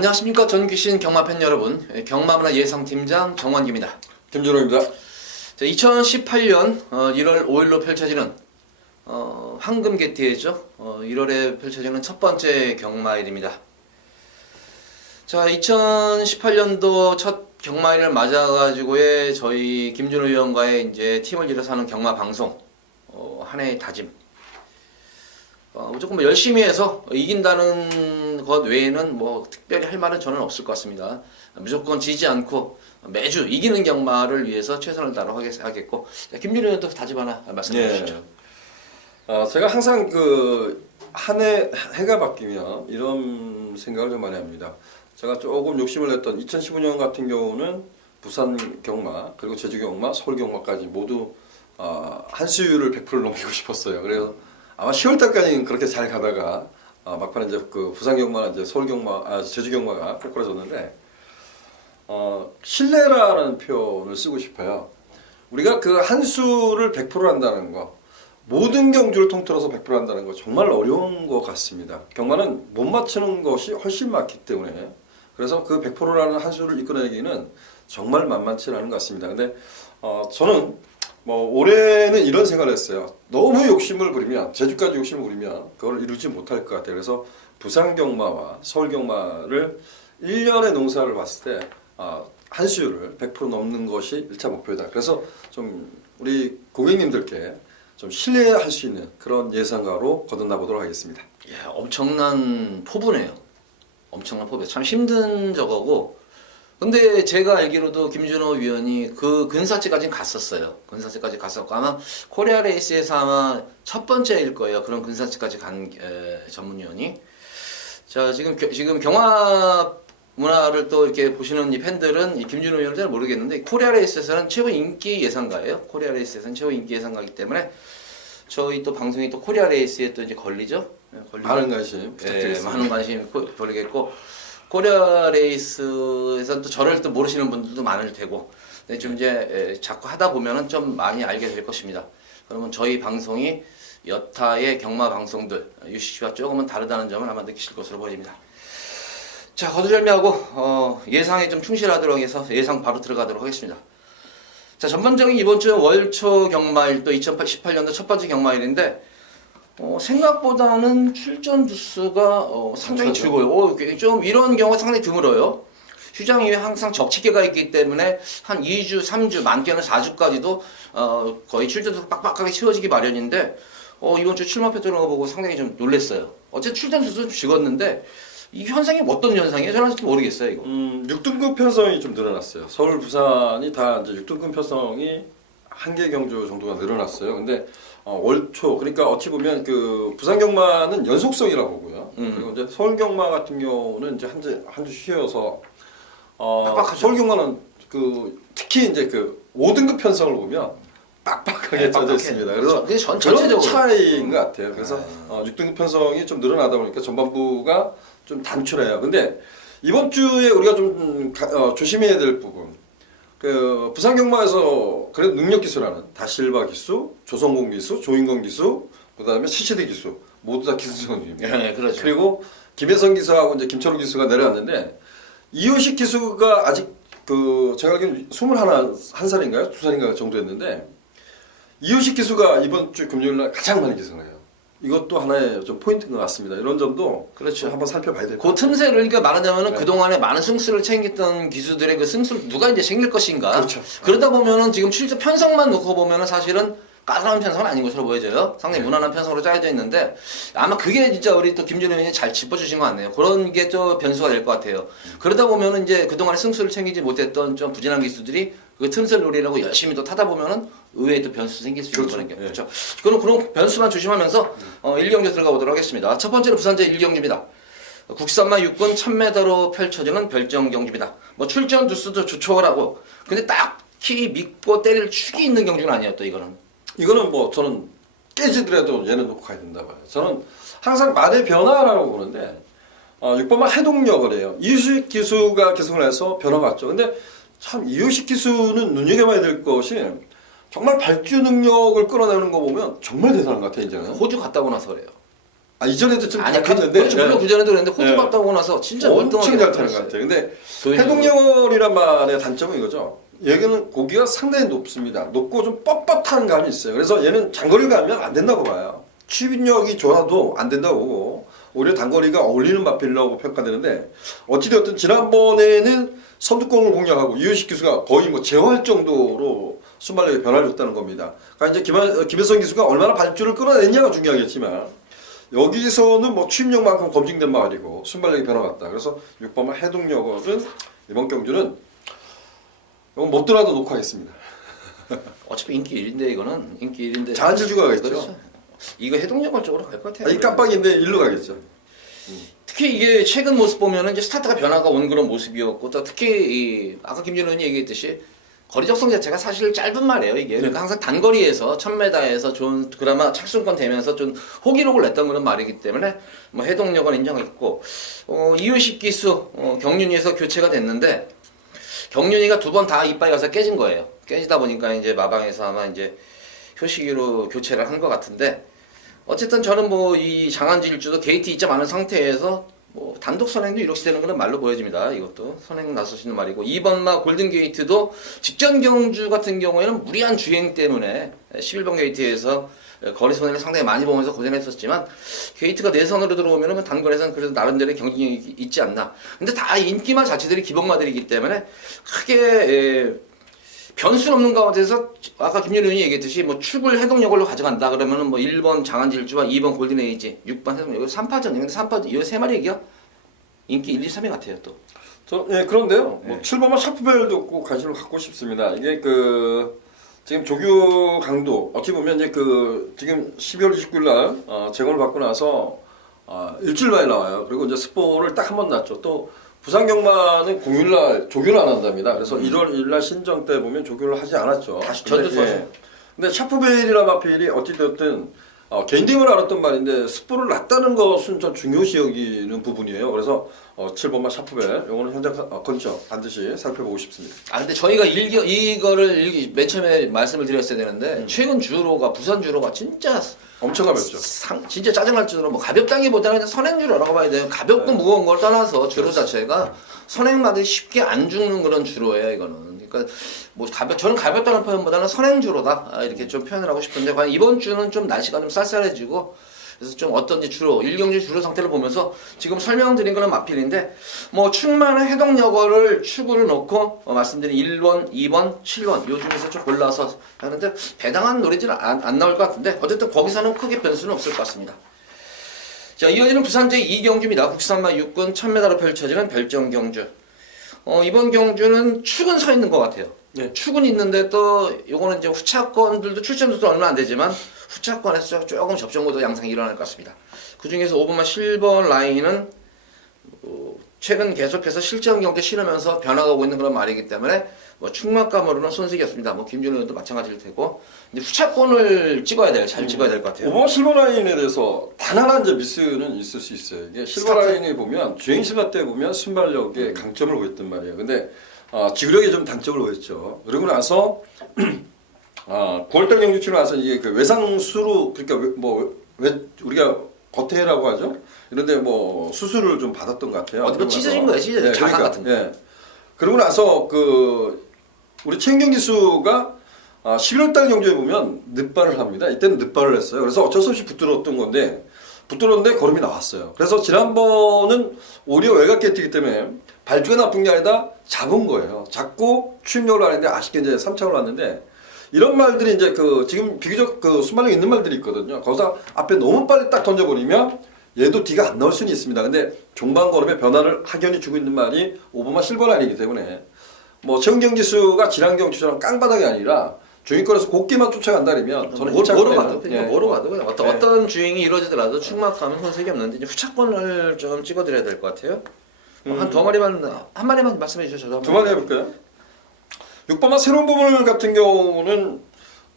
안녕하십니까. 전귀신 경마팬 여러분, 경마문화 예상팀장 정원기입니다. 김준호입니다. 2018년 1월 5일로 펼쳐지는 황금개띠해죠. 1월에 펼쳐지는 첫 번째 경마일입니다. 자, 2018년도 첫 경마일을 맞아가지고의 저희 김준호 위원과의 이제 팀을 이뤄서 하는 경마 방송, 한 해의 다짐. 무조건 열심히 해서 이긴다는 것 외에는 뭐 특별히 할 말은 저는 없을 것 같습니다. 무조건 지지 않고 매주 이기는 경마를 위해서 최선을 다하러 하겠고. 김준호 의원도 다짐 하나 말씀해 주시죠. 제가 항상 한 해가 바뀌면 이런 생각을 좀 많이 합니다. 제가 조금 욕심을 냈던 2015년 같은 경우는 부산 경마, 그리고 제주 경마, 서울 경마까지 모두 한수율을 100% 넘기고 싶었어요. 그래서 아마 10월 달까지는 그렇게 잘 가다가 막판에 이제 부산 경마나 이제 서울 경마, 제주 경마가 꼬꾸라졌는데 신뢰라는 표현을 쓰고 싶어요. 우리가 그 한 수를 100% 한다는 거, 모든 경주를 통틀어서 100% 한다는 거 정말 어려운 것 같습니다. 경마는 못 맞추는 것이 훨씬 많기 때문에, 그래서 그 100%라는 한 수를 이끌어내기는 정말 만만치 않은 것 같습니다. 근데 저는 올해는 이런 생각을 했어요. 너무 욕심을 부리면, 제주까지 욕심을 부리면 그걸 이루지 못할 것 같아요. 그래서 부산 경마와 서울 경마를 1년의 농사를 봤을 때 한수율을 100% 넘는 것이 1차 목표다. 그래서 좀 우리 고객님들께 좀 신뢰할 수 있는 그런 예상가로 거듭나 보도록 하겠습니다. 예, 엄청난 포부네요. 엄청난 포부. 참 힘든 저거고. 근데 제가 알기로도 김준호 위원이 그 근사치까지는 갔었어요. 근사치까지 갔었고 아마 코리아 레이스에서 아마 첫 번째일 거예요. 그런 근사치까지 간 전문위원이. 자, 지금 경마 문화를 또 이렇게 보시는 이 팬들은 이 김준호 위원을 잘 모르겠는데, 코리아 레이스에서는 최고 인기 예상가예요. 코리아 레이스에서는 최고 인기 예상가이기 때문에 저희 또 방송이 또 코리아 레이스에 또 이제 걸리죠. 많은 관심 부탁드리겠습니다. 많은 관심 걸리겠고, 코리아 레이스에서 또 저를 또 모르시는 분들도 많을 테고, 좀 이제 자꾸 하다 보면은 좀 많이 알게 될 것입니다. 그러면 저희 방송이 여타의 경마 방송들 UCC와 조금은 다르다는 점을 아마 느끼실 것으로 보입니다. 자, 거두절미하고 예상에 좀 충실하도록 해서 예상 바로 들어가도록 하겠습니다. 자, 전반적인 이번 주 월초 경마일, 또 2018년도 첫 번째 경마일인데 생각보다는 출전 두수가 상당히 적어요. 좀 이런 경우가 상당히 드물어요. 휴장 이후에 항상 적치기가 있기 때문에 한 2주, 3주, 많게는 4주까지도 거의 출전 두수가 빡빡하게 채워지기 마련인데 이번 주 출마 패턴을 보고 상당히 좀 놀랐어요. 어쨌든 출전 두수는 좀 적었는데 이 현상이 어떤 현상이에요? 저는 아직 모르겠어요, 이거. 6등급 편성이 좀 늘어났어요. 서울, 부산이 다 이제 6등급 편성이 한 개 경주 정도가 늘어났어요. 근데 월초, 그러니까 어찌 보면 그 부산 경마는 연속성이라고 보고요. 그리고 이제 서울 경마 같은 경우는 이제 한 주 쉬어서 서울 경마는 특히 이제 5등급 편성을 보면 빡빡하게 짜져 있습니다. 그래서 그런 차이인 것 같아요. 그래서 6등급 편성이 좀 늘어나다 보니까 전반부가 좀 단출해요. 근데 이번 주에 우리가 좀 조심해야 될 부분, 부산 경마에서 그래도 능력 기수라는 다실바 기수, 조성공 기수, 조인건 기수, 그다음에 시치드 기수 모두 다 기수 선수입니다. 네, 그렇죠. 그리고 김혜성 기수하고 이제 김철우 기수가 내려왔는데, 이효식 기수가 아직 제가 알기로는 21살인가요? 2살인가 정도 했는데, 이효식 기수가 이번 주 금요일 날 가장 많이 기승을 해요. 이것도 하나의 좀 포인트인 것 같습니다. 이런 점도 그렇죠. 한번 살펴봐야 될 것 같아요. 그 틈새를, 그러니까 말하자면은 그동안에 많은 승수를 챙겼던 기수들의 그 승수를 누가 이제 챙길 것인가. 그렇죠. 그러다 보면은 지금 출전 편성만 놓고 보면은 사실은 까다로운 편성은 아닌 것으로 보여져요. 상당히 무난한 편성으로 짜여져 있는데, 아마 그게 진짜 우리 또 김준호 의원이 잘 짚어주신 것 같네요. 그런 게 좀 변수가 될 것 같아요. 그러다 보면은 이제 그동안에 승수를 챙기지 못했던 좀 부진한 기수들이 그 틈새를 노리려고 열심히 또 타다 보면은 의외에 또 변수 생길 수 있는 거는 게 그렇죠. 그런 변수만 조심하면서 1경기 들어가 보도록 하겠습니다. 첫 번째는 부산제 1경기입니다. 국산마 6군 1000m로 펼쳐지는 별정 경기입니다. 출전 두수도 조촐하고, 근데 딱히 믿고 때릴 축이 있는 경기는 아니에요. 또 이거는 저는 깨지더라도 얘는 놓고 가야 된다 봐요. 저는 항상 말의 변화라고 보는데 6번마 해동력을 해요. 이효식 기수가 기승을 해서 변화가 왔죠. 근데 참 이효식 기수는 눈여겨봐야 될 것이, 정말 발주 능력을 끌어내는 거 보면 정말 대단한 것 같아요. 이제는 호주 갔다 오고 나서 그래요. 이전에도 좀 아니 약했는데 그렇죠. 물론 그 전에도 그랬는데 호주 네. 갔다 오고 나서 진짜 엄청 멀뚱하게 잘 타는 것 나타났어요. 같아요. 근데 도인으로. 해동열이란 말의 단점은 이거죠. 얘는 고기가 상당히 높습니다. 높고 좀 뻣뻣한 감이 있어요. 그래서 얘는 장거리 가면 안 된다고 봐요. 추진력이 좋아도 안 된다고 보고 오히려 단거리가 어울리는 마필이라고 평가되는데 어찌되었든 지난번에는 선두권을 공략하고 이효식 기수가 거의 뭐 제어할 정도로 순발력에 변화를 줬다는 겁니다. 그러니까 이제 김혜성 기수가 얼마나 발주를 끌어냈냐가 중요하겠지만 여기서는 뭐 취임력만큼 검증된 말이고 순발력이 변화갔다. 그래서 6번만 해동력은 이번 경주는 이건 못 들어도 녹화하겠습니다. 어차피 인기 1인데 이거는 인기 1인데 자한질주가 가겠죠. 그렇죠. 이거 해동력을 쪽으로 갈 것 같아요. 이 깜빡인데 일로 가겠죠. 특히 이게 최근 모습 보면은 이제 스타트가 변화가 온 그런 모습이었고 또 특히 이 아까 김진호 의원이 얘기했듯이 거리 적성 자체가 사실 짧은 말이에요 이게. 그러니까 항상 단거리에서 1000m에서 좀 그나마 착순권 되면서 좀 호기록을 냈던 그런 말이기 때문에 뭐 해동력은 인정했고 이효식 기수 경륜이에서 교체가 됐는데 경륜이가 두 번 다 이빨이 가서 깨진 거예요. 깨지다 보니까 이제 마방에서 아마 이제 효식이로 교체를 한 것 같은데 어쨌든 저는 뭐 이 장안질주도 게이트 있지 않은 상태에서 뭐 단독 선행도 이렇게 되는 그런 말로 보여집니다. 이것도 선행 나서시는 말이고 2번마 골든 게이트도 직전 경주 같은 경우에는 무리한 주행 때문에 11번 게이트에서 거리 손해를 상당히 많이 보면서 고생했었지만 게이트가 내선으로 들어오면은 단거리에서는 그래도 나름대로 경쟁력이 있지 않나. 근데 다 인기마 자체들이 기본마들이기 때문에 크게 변수는 없는 가운데서 아까 김윤희 의원이 얘기했듯이 뭐 축을 해동력으로 가져간다 그러면은 뭐 1번 장안질주와 2번 골든에이지, 6번 해동력, 3파전. 근데 3파전 이 세 마리 얘기야 인기 1, 2, 3위 같아요 또. 그런데요. 네. 뭐 7번만 샤프벨도 꼭 관심을 갖고 싶습니다. 이게 지금 조교 강도 어찌 보면 이제 지금 12월 29일 날 재검을 받고 나서 일주일 만에 나와요. 그리고 이제 스포를 딱 한 번 났죠. 또 부산 경마는 공휴일날 조교를 안 한답니다. 그래서 1월 1일 신정 때 보면 조교를 하지 않았죠. 다시 전주 써서. 근데 샤프벨이나 마필이 어찌됐든 개인팀을 알았던 말인데 스포를 놨다는 것은 좀 중요시 여기는 부분이에요. 그래서 7번만 샤프벨 요거는 현장 건축 반드시 살펴보고 싶습니다. 근데 저희가 이거를 맨 처음에 말씀을 드렸어야 되는데 최근 주로가 부산 주로가 진짜 엄청 가볍죠. 진짜 짜증날 정도로 뭐 가볍다기보다는 그냥 선행주로라고 봐야 돼요. 가볍고 무거운 걸 떠나서 주로 자체가 선행마들이 쉽게 안 죽는 그런 주로예요. 이거는. 그러니까 뭐 저는 가볍다는 표현보다는 선행주로다 이렇게 좀 표현을 하고 싶은데 과연 이번 주는 좀 날씨가 좀 쌀쌀해지고 그래서 좀 어떤지 주로 일경주 주로 상태를 보면서 지금 설명드린 거는 마필인데 뭐 충만한 해동력을 축으로 놓고 말씀드린 1번, 2번, 7번 요 중에서 좀 골라서 하는데 배당한 노래지는 안 나올 것 같은데 어쨌든 거기서는 크게 변수는 없을 것 같습니다. 자, 이어지는 부산제 2경주입니다. 국산마 6군 1000m로 펼쳐지는 별정경주. 이번 경주는 축은 서 있는 것 같아요. 네. 축은 있는데 또 요거는 이제 후차권들도 출전도 얼마 안 되지만 후차권에서 조금 접전고도 양상이 일어날 것 같습니다. 그 중에서 5번만 실버 라인은 최근 계속해서 실전 경기에 실으면서 변화가 오고 있는 그런 말이기 때문에 뭐 충만감으로는 손색이었습니다. 뭐 김준호 의원도 마찬가지일 테고 이제 후차권을 찍어야 돼요. 잘 찍어야 될 것 같아요. 5번 실버 라인에 대해서 단 하나 이제 미스는 있을 수 있어요. 이게 실버 라인에 보면 주행 시간 때 보면 순발력에 강점을 보였단 말이에요. 근데 지구력에 좀 단점을 보였죠. 그리고 나서 9월달 경주 치고 나서 이게 외상수로 그러니까 우리가 거태라고 하죠. 이런데 뭐 수술을 좀 받았던 것 같아요. 어디 뭐 찢어진 거예요, 찢어진 네, 자각 그러니까, 같은 거. 예. 그러고 나서 우리 최인경 기수가 11월달 경주에 보면 늑발을 합니다. 이때는 늑발을 했어요. 그래서 어쩔 수 없이 붙들었던 건데 붙들었는데 걸음이 나왔어요. 그래서 지난번은 오히려 외곽 게이트이기 때문에 발주가 나쁜 게 아니라 잡은 거예요. 잡고 추임력을 하는데 아쉽게 이제 3차로 왔는데 이런 말들이 이제 지금 비교적 순발력 있는 말들이 있거든요. 거기서 앞에 너무 빨리 딱 던져버리면 얘도 뒤가 안 나올 수는 있습니다. 근데 종반 걸음에 변화를 확연히 주고 있는 말이 오버마 실버 라인이기 때문에 뭐 최은경 기수가 지난 경주처럼 깡바닥이 아니라 주행권에서 곱게만 쫓아간다면 저는 뭐로 가도 그냥 예. 뭐로 가도 그냥 어떤 주행이 이루어지더라도 충막하면 손색이 없는데 이제 후차권을 좀 찍어드려야 될 것 같아요. 한 마리만 말씀해 주셔서 두 마리 해볼까요? 6번마 새로운 부분 같은 경우는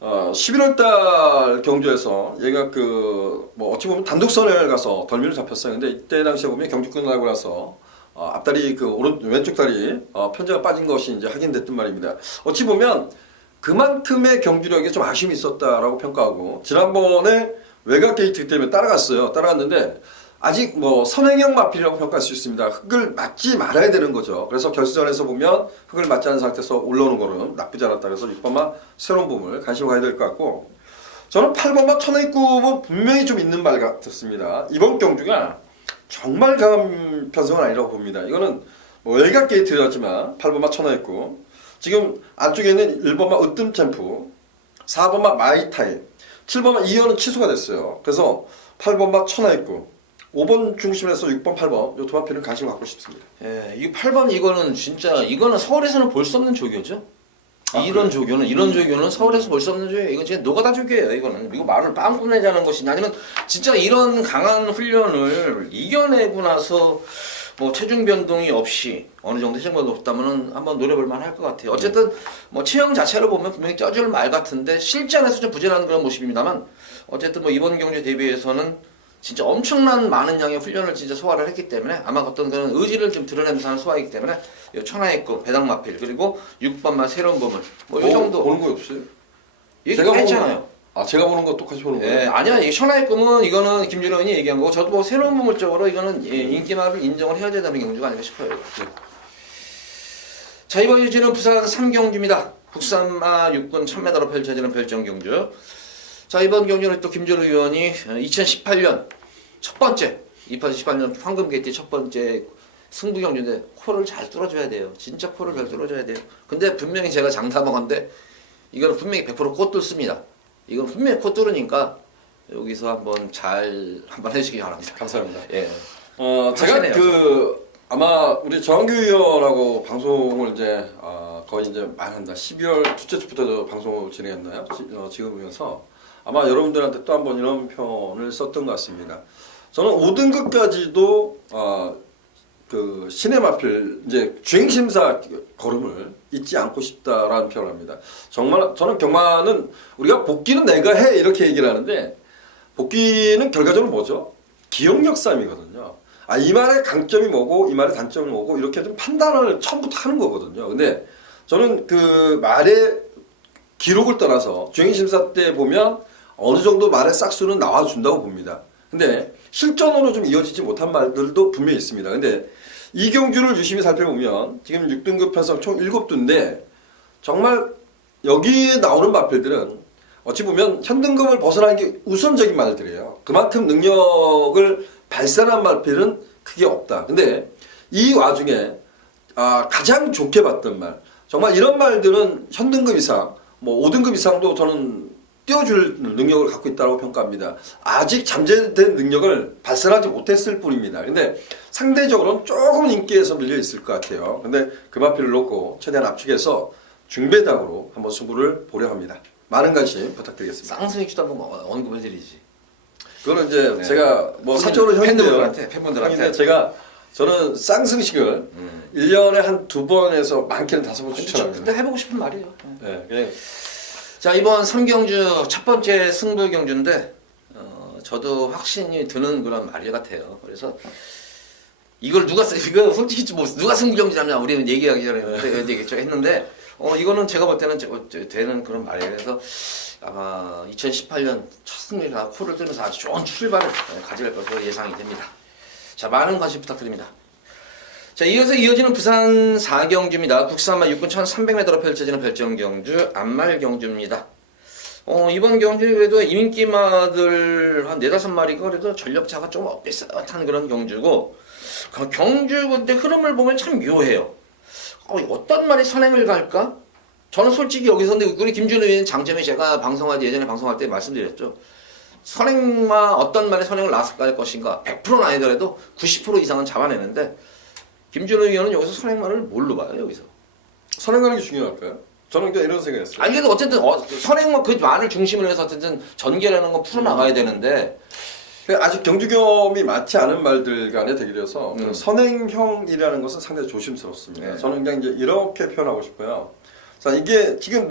11월달 경주에서 얘가 어찌 보면 단독선을 가서 덜미를 잡혔어요. 근데 이때 당시에 보면 경주 끝나고 나서 앞다리 왼쪽 다리 편제가 빠진 것이 이제 확인됐단 말입니다. 어찌 보면 그만큼의 경주력에 좀 아쉬움이 있었다라고 평가하고 지난번에 외곽 게이트 때문에 따라갔어요. 따라갔는데 아직 뭐 선행형 마필이라고 평가할 수 있습니다. 흙을 맞지 말아야 되는 거죠. 그래서 결승전에서 보면 흙을 맞지 않은 상태에서 올라오는 거는 나쁘지 않았다. 그래서 6번마 새로운 봄을 관심을 가야 될 것 같고 저는 8번마 천하입구는 분명히 좀 있는 말 같았습니다. 이번 경주가 정말 강한 편성은 아니라고 봅니다. 이거는 뭐 외곽 게이트였지만 8번마 천하입구 지금 안쪽에 있는 1번마 으뜸 챔프 4번마 마이타임 7번마 이현은 취소가 됐어요. 그래서 8번마 천하입구 5번 중심에서 6번, 8번 이 두 마필은 관심 갖고 싶습니다. 예, 이 8번 이거는 진짜 이거는 서울에서는 볼 수 없는 조교죠. 이런 조교는 이런 조교는 서울에서 볼 수 없는 조교예요. 이거 진짜 노가다 조교예요. 이거는 이거 말을 빵 끝내자는 것이냐 아니면 진짜 이런 강한 훈련을 이겨내고 나서 뭐 체중 변동이 없이 어느 정도 체중 변동 없다면은 한번 노려볼 만할 것 같아요. 어쨌든 뭐 체형 자체로 보면 분명히 쪄줄 말 같은데 실전에서 좀 부진한 그런 모습입니다만 어쨌든 뭐 이번 경주에 대비해서는 진짜 엄청난 많은 양의 훈련을 진짜 소화를 했기 때문에 아마 어떤 그런 의지를 좀 드러내면서 하는 소화이기 때문에 천하의구 배당마필 그리고 6번만 새로운 보물 뭐 이 정도 보는 거 없어요? 얘기가 했잖아요. 제가 보는 거 똑같이 보는 거예요? 예, 아니야. 이 천하의구는 이거는 김준호 의원이 얘기한 거고 저도 뭐 새로운 보물 쪽으로 이거는 인기말을 인정을 해야 되는 경주가 아닌가 싶어요. 네. 자 이번 유지는 부산 3경주입니다. 국산마 6군 1000m로 펼쳐지는 별정경주. 자 이번 경주는 또 김준호 의원이 2018년 첫 번째 2018년 황금게이트 첫 번째 승부 경주인데 코를 잘 뚫어줘야 돼요. 진짜 코를 잘 뚫어줘야 돼요. 근데 분명히 제가 장담하건데 이거는 분명히 100% 코 뚫습니다. 이건 분명히 코 뚫으니까 여기서 한번 잘 한번 해주시기 바랍니다. 감사합니다. 예. 제가 확실해요, 아마 우리 정규 의원하고 방송을 이제 거의 이제 많이 한다. 12월 둘째 주부터 방송을 진행했나요? 지금 오면서 아마 여러분들한테 또 한번 이런 표현을 썼던 것 같습니다. 저는 5등급까지도 그 신의 마필 이제 주행 심사 걸음을 잊지 않고 싶다라는 표현을 합니다. 정말 저는 경마는 우리가 복귀는 내가 해 이렇게 얘기를 하는데 복귀는 결과적으로 뭐죠? 기억력 싸움이거든요. 이 말의 강점이 뭐고 이 말의 단점이 뭐고 이렇게 좀 판단을 처음부터 하는 거거든요. 근데 저는 그 말의 기록을 떠나서 주행 심사 때 보면 어느 정도 말의 싹수는 나와준다고 봅니다. 근데 실전으로 좀 이어지지 못한 말들도 분명히 있습니다. 근데 이 경주를 유심히 살펴보면 지금 6등급 편성 총 7두인데 정말 여기에 나오는 마필들은 어찌 보면 현등급을 벗어나는 게 우선적인 말들이에요. 그만큼 능력을 발산한 마필은 크게 없다. 근데 이 와중에 가장 좋게 봤던 말 정말 이런 말들은 현등급 이상 뭐 5등급 이상도 저는 띄워줄 능력을 갖고 있다고 평가합니다. 아직 잠재된 능력을 발산하지 못했을 뿐입니다. 근데 상대적으로는 조금 인기에서 밀려 있을 것 같아요. 근데 그 마필을 놓고 최대한 압축해서 중배당으로 한번 승부를 보려 합니다. 많은 관심 부탁드리겠습니다. 쌍승익주도 한번 언급해드리지. 그거는 이제 네. 제가 뭐 사적으로 형인데요. 팬분들한테 저는 쌍승식을 1년에 한 2번에서 많게는 5번 추천합니다. 근데 해보고 싶은 말이에요. 네, 그냥 자 이번 3경주 첫 번째 승부 경주인데 저도 확신이 드는 그런 말 같아요. 그래서 이걸 이거 솔직히 뭐 누가 승부 경주냐면 우리는 얘기하기 전에 했는데 이거는 제가 볼 때는 되는 그런 말이에요. 그래서 아마 2018년 첫 승리나 코를 뚫면서 아주 좋은 출발을 가질 것으로 예상이 됩니다. 자 많은 관심 부탁드립니다. 자 이어서 이어지는 부산 4경주입니다. 국산마 6군 1300m로 펼쳐지는 별정경주 안말경주입니다. 이번 경주는 그래도 이민기마들 한 4-5마리가 그래도 전력차가 좀 비슷한 그런 경주고 경주 근데 흐름을 보면 참 묘해요. 어떤 말이 선행을 갈까? 저는 솔직히 여기서 근데 우리 김준호 의원 장점이 제가 예전에 방송할 때 말씀드렸죠. 선행마 어떤 말이 선행을 나을 것인가 100%는 아니더라도 90% 이상은 잡아내는데 김준호 의원은 여기서 선행말을 뭘로 봐요? 여기서 선행하는 게 중요할까요? 저는 그냥 이런 생각했어요. 아니 그래도 어쨌든 선행만 그 말을 중심으로 해서 어쨌든 전개라는 건 풀어나가야 되는데 아직 경주경험이 많지 않은 말들 간의 대결이어서 선행형이라는 것은 상당히 조심스럽습니다. 네. 저는 그냥 이제 이렇게 표현하고 싶어요. 자 이게 지금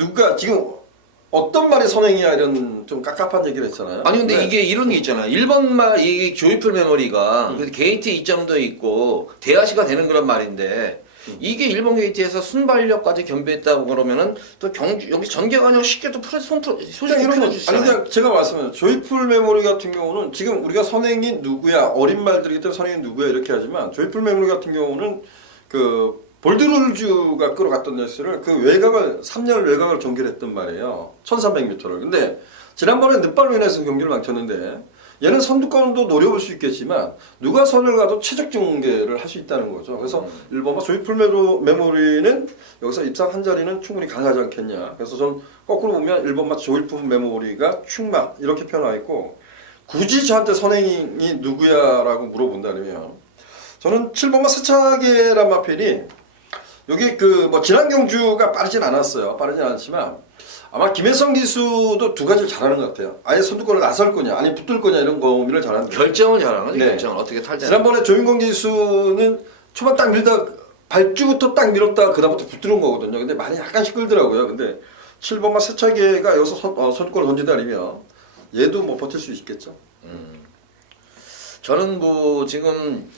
어떤 말이 선행이야 이런 좀 깝깝한 얘기를 했잖아요. 아니 근데 이게 이런 게 있잖아요. 1번 말 이 조이풀 메모리가 그래도 게이트 이점도 있고 대하시가 되는 그런 말인데 이게 일본 게이트에서 순발력까지 겸비했다고 그러면은 또 경주 여기 전개가 그냥 쉽게 또 소식을 이런 거 풀어줄 아니 수 있잖아요. 그냥 제가 말씀드린 조이풀 메모리 같은 경우는 지금 우리가 선행이 누구야 어린 말들이기 때문에 선행이 누구야 이렇게 하지만 조이풀 메모리 같은 경우는 그 볼드룰주가 끌어갔던 레이스를 그 외곽을 3열 외곽을 전개를 했단 말이에요. 1300m를. 근데 지난번에 늪발로 인해서 경기를 망쳤는데 얘는 선두권도 노려볼 수 있겠지만 누가 선을 가도 최적 중계를 할 수 있다는 거죠. 그래서 일본과 조이풀 메모리는 여기서 입상 한 자리는 충분히 가능하지 않겠냐. 그래서 전 거꾸로 보면 일본과 조이풀 메모리가 충마 이렇게 표현하고 있고 굳이 저한테 선행이 누구야라고 물어본다면 저는 7번과 세차게란 마필이 여기 그 뭐 지난 경주가 빠르진 않았어요. 빠르진 않았지만 아마 김혜성 기수도 두 가지를 잘하는 것 같아요. 아예 선두권을 나설 거냐, 아니 붙을 거냐 이런 고민을 잘하는 거예요. 결정을 잘하는 거죠. 네. 결정을 어떻게 탈지. 지난번에 조인권 기수는 초반 딱 밀다 발주부터 딱 밀었다가 그다음부터 붙들은 거거든요. 근데 많이 약간씩 끌더라고요. 근데 7번마 세차게가 여기서 선두권을 던지다니면 얘도 뭐 버틸 수 있겠죠. 저는 뭐 지금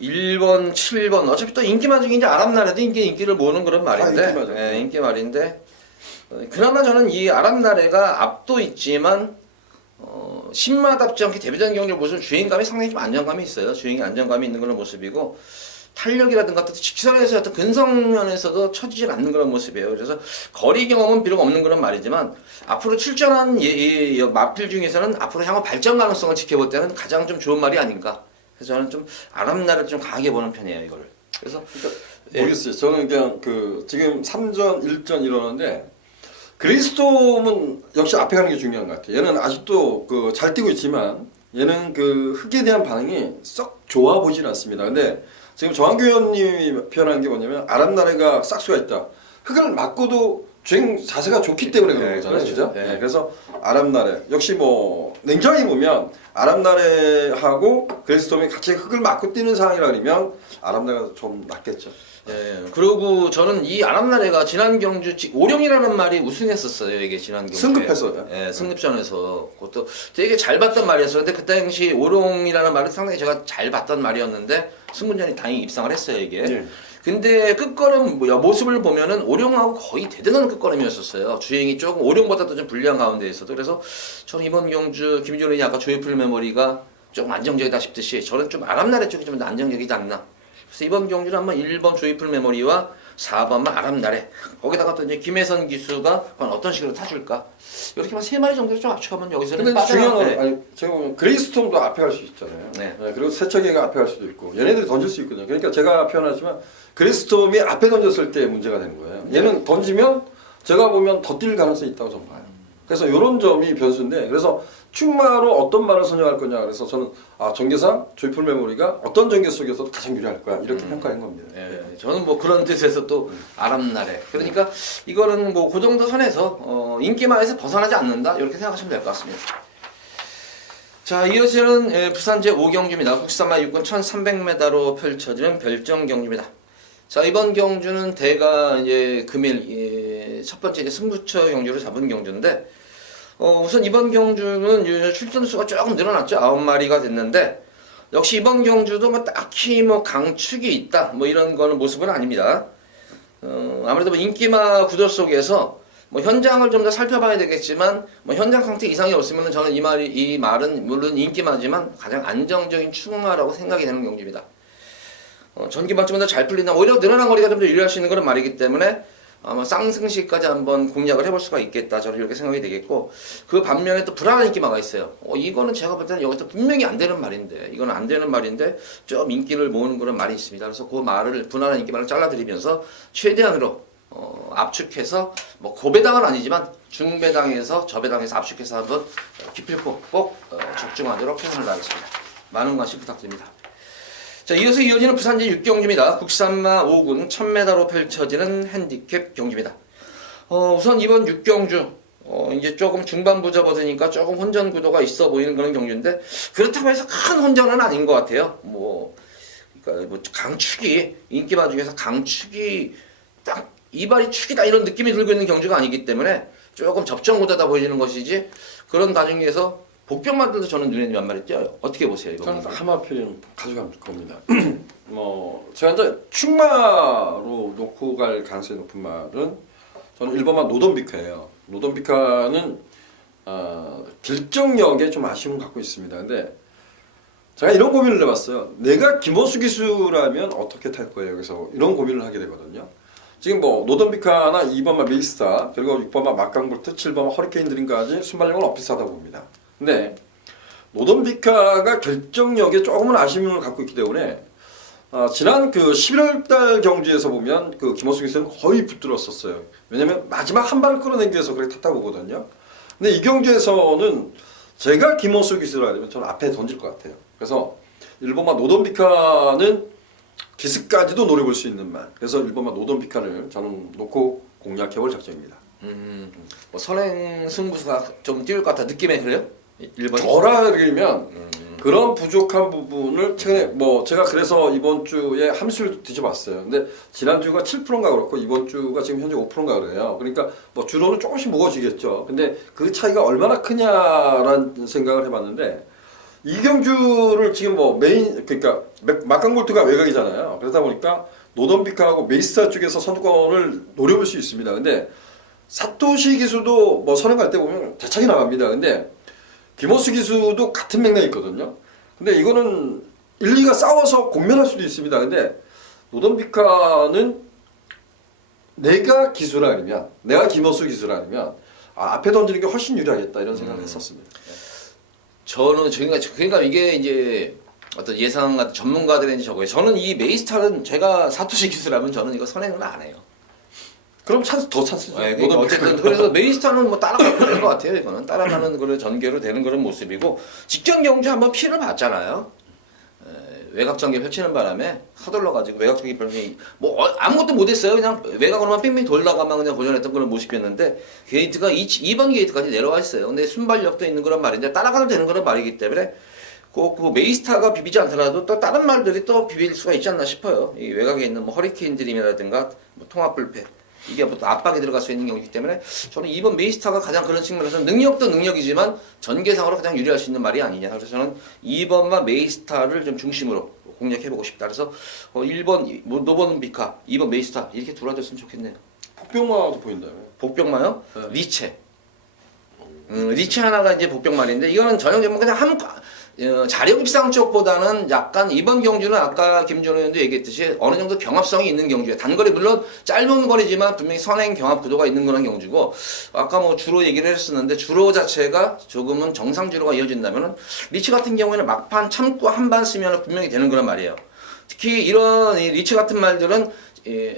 1번, 7번 어차피 또 인기만 중에 이제 아랍나라도 인기를 모으는 그런 말인데, 인기마죠. 예, 인기 말인데 그나마 저는 이 아랍나라가 앞도 있지만 신마답지 않게 데뷔전 경기 모습 주행감이 상당히 좀 안정감이 있어요. 주행이 안정감이 있는 그런 모습이고 탄력이라든가 또 직선에서 어떤 근성면에서도 처지질 않는 그런 모습이에요. 그래서 거리 경험은 비록 없는 그런 말이지만 앞으로 출전한 이 마필 중에서는 앞으로 향후 발전 가능성을 지켜볼 때는 가장 좀 좋은 말이 아닌가. 그래서 저는 좀 아랍나라를 좀 강하게 보는 편이에요, 이거를. 그래서 모르겠어요. 저는 그냥 그 지금 3전, 1전 이러는데 그레이스톰은 역시 앞에 가는 게 중요한 것 같아요. 얘는 아직도 그 잘 뛰고 있지만 얘는 그 흙에 대한 반응이 썩 좋아 보이진 않습니다. 근데 지금 정한규 의원님이 표현한 게 뭐냐면 아랍나라가 싹수가 있다. 흙을 맞고도 주행 자세가 좋기 때문에 그런 거잖아요. 그렇죠. 그죠? 네. 네, 그래서 아랍나라 역시 뭐 냉정히 보면 아랍나라하고 그레이스톰이 같이 흙을 맞고 뛰는 상황이라 그러면 아랍나라가 좀 낫겠죠. 예, 그리고 저는 이 아랍나라가 지난 경주 오룡이라는 말이 우승했었어요. 이게 지난 경주에. 승급했어요. 예, 승급전에서 그것도 되게 잘 봤던 말이었어요. 근데 그때 당시 오룡이라는 말은 상당히 제가 잘 봤던 말이었는데 승군전이 다행히 입상을 했어요 이게. 네. 근데 끝걸음 모습을 보면은 오룡하고 거의 대등한 끝걸음이었었어요. 주행이 조금 오룡보다도 좀 불리한 가운데에서도. 그래서 저는 이번 경주 김준현이 아까 조이풀 메모리가 조금 안정적이다 싶듯이 저는 좀 아랍나라 쪽이 좀 더 안정적이지 않나. 그래서 이번 경주는 한번 1번 조이풀 메모리와 4번만 아랍나래 거기다가 또 이제 김혜선 기수가 과연 어떤 식으로 타줄까 이렇게만 3마리 정도를 좀 합쳐가면 여기서는 근데 중요한 건 네. 아니 제가 보면 그레이스톰도 앞에 갈 수 있잖아요. 네. 네, 그리고 세척이가 앞에 갈 수도 있고 얘네들이 던질 수 있거든요. 그러니까 제가 표현하지만 그레이스톰이 앞에 던졌을 때 문제가 되는 거예요. 얘는 던지면 제가 보면 더 뛸 가능성이 있다고 저는 봐요. 그래서 이런 점이 변수인데 그래서 충마로 어떤 말을 선정할 거냐 그래서 저는 전개상 조이풀 메모리가 어떤 전개 속에서도 가장 유리할 거야 이렇게 평가한 겁니다. 예, 저는 뭐 그런 뜻에서 또 아랍나래 그러니까 이거는 뭐 그 정도 선에서 인기마에서 벗어나지 않는다 이렇게 생각하시면 될 것 같습니다. 자, 이어지는 부산 제5경주입니다. 국산마 육군 1300m로 펼쳐지는 별정 경주입니다. 자, 이번 경주는 대가 이제 금일 첫 번째 이제 승부처 경주를 잡은 경주인데 우선 이번 경주는 출전 수가 조금 늘어났죠. 9마리가 됐는데 역시 이번 경주도 뭐 딱히 뭐 강축이 있다 뭐 이런 거는 모습은 아닙니다. 아무래도 뭐 인기마 구도 속에서 뭐 현장을 좀 더 살펴봐야 되겠지만 뭐 현장 상태 이상이 없으면 저는 이 말은 물론 인기마지만 가장 안정적인 충마라고 생각이 되는 경주입니다. 전기반쯤보다 잘 풀린다. 오히려 늘어난 거리가 좀 더 유리할 수 있는 그런 말이기 때문에 아마 쌍승시까지 한번 공략을 해볼 수가 있겠다. 저는 이렇게 생각이 되겠고 그 반면에 또 불안한 인기마가 있어요. 이거는 제가 볼 때는 여기서 분명히 안 되는 말인데 이거는 안 되는 말인데 좀 인기를 모으는 그런 말이 있습니다. 그래서 그 말을 불안한 인기마를 잘라드리면서 최대한으로 압축해서 뭐 고배당은 아니지만 중배당에서 저배당에서 압축해서 한번 기필코 꼭 적중하도록 최선을 다하겠습니다. 많은 관심 부탁드립니다. 자, 이어서 이어지는 부산제 6경주입니다. 국산마 5군 1000m로 펼쳐지는 핸디캡 경주입니다. 우선 이번 6경주 이제 조금 중반부 접어드니까 조금 혼전 구도가 있어 보이는 그런 경주인데 그렇다고 해서 큰 혼전은 아닌 것 같아요. 그러니까 뭐 강축이 인기마 중에서 강축이 딱 이발이 축이다 이런 느낌이 들고 있는 경주가 아니기 때문에 조금 접전 구도다 보이는 것이지 그런 과정에서 복병만들도 저는 눈에 몇 마리 띄어요. 어떻게 보세요 이거? 저는 하마필 가져갈 겁니다. 제가 이제 충마로 놓고 갈 가능성이 높은 말은 저는 1번만 노던비카예요. 노던비카는 결정력에 좀 아쉬움을 갖고 있습니다. 근데 제가 이런 고민을 해봤어요. 내가 김호수 기수라면 어떻게 탈 거예요? 그래서 이런 고민을 하게 되거든요. 지금 뭐 노던비카나 2번만 메이스타 그리고 6번만 막강볼트 7번만 허리케인 드림까지 순발력은 엇비슷하다고 봅니다. 근데 노던비카가 결정력에 조금은 아쉬움을 갖고 있기 때문에 지난 그 11월달 경주에서 보면 그 김호수 기수는 거의 붙들었었어요. 왜냐면 마지막 한 발을 끌어내기 위해서 그렇게 탔다고 보거든요. 근데 이 경주에서는 제가 김호수 기수라면 저는 앞에 던질 것 같아요. 그래서 1번만 노던비카는 기스까지도 노려볼 수 있는 말. 그래서 1번만 노던비카를 저는 놓고 공략해볼 작정입니다. 뭐 선행 승부수가 좀 띄울 것 같아 느낌에 그래요? 1번이? 저라면 그런 부족한 부분을 최근에 뭐 제가 그래서 이번 주에 함수를 뒤져봤어요. 근데 지난주가 7%인가 그렇고 이번 주가 지금 현재 5%인가 그래요. 그러니까 뭐 주로는 조금씩 무거워지겠죠. 근데 그 차이가 얼마나 크냐라는 생각을 해봤는데 이경주를 지금 뭐 메인 그러니까 막강볼트가 외곽이잖아요. 그러다 보니까 노던비카하고 메이스타 쪽에서 선두권을 노려볼 수 있습니다. 근데 사토시 기수도 뭐 선행 갈 때 보면 대차게 나갑니다. 근데 김호수 기수도 같은 맥락이 있거든요. 근데 이거는 1, 2가 싸워서 공멸할 수도 있습니다. 근데 노던비카는 내가 기수라면, 내가 김호수 기수라면 앞에 던지는 게 훨씬 유리하겠다 이런 생각을 했었습니다. 저는 그러니까 이게 이제 어떤 예상 같은 전문가들의 이제 저거예요. 저는 이 메이스타는 제가 사토시 기수라면 저는 이거 선행을 안 해요. 그럼 더 찬스죠. 네, 그러니까 어쨌든 그래서 메이스타는 뭐 따라가면 되는 것 같아요. 이거는 따라가는 그런 전개로 되는 그런 모습이고 직전 경주 한번 피해를 봤잖아요. 외곽 전개 펼치는 바람에 서둘러가지고 외곽 전개 펼치니 뭐 아무것도 못했어요. 그냥 외곽으로만 뺑뺑 돌다가만 그냥 고전했던 그런 모습이었는데 게이트가 2번 게이트까지 내려와 있어요. 근데 순발력도 있는 그런 말인데 따라가도 되는 그런 말이기 때문에 꼭 그 메이스타가 비비지 않더라도 또 다른 말들이 또 비빌 수가 있지 않나 싶어요. 이 외곽에 있는 뭐 허리케인 드림이라든가 뭐 통합불패 이게 뭐 압박이 들어갈 수 있는 경우이기 때문에 저는 이번 메이스타가 가장 그런 측면에서 능력도 능력이지만 전개상으로 가장 유리할 수 있는 말이 아니냐. 그래서 저는 2번만 메이스타를 좀 중심으로 공략해보고 싶다. 그래서 1번 노던비카, 2번 메이스타 이렇게 돌아줬으면 좋겠네요. 복병마도 보인다며. 복병마요? 네. 리체. 리체 하나가 이제 복병말인데 이거는 전형적으로 그냥 자력입상 쪽보다는 약간 이번 경주는 아까 김준호 의원도 얘기했듯이 어느 정도 경합성이 있는 경주예요. 단거리 물론 짧은 거리지만 분명히 선행 경합 구도가 있는 그런 경주고 아까 뭐 주로 얘기를 했었는데 주로 자체가 조금은 정상 주로가 이어진다면은 리치 같은 경우에는 막판 참고 한 발 쓰면 분명히 되는 그런 말이에요. 특히 이런 리치 같은 말들은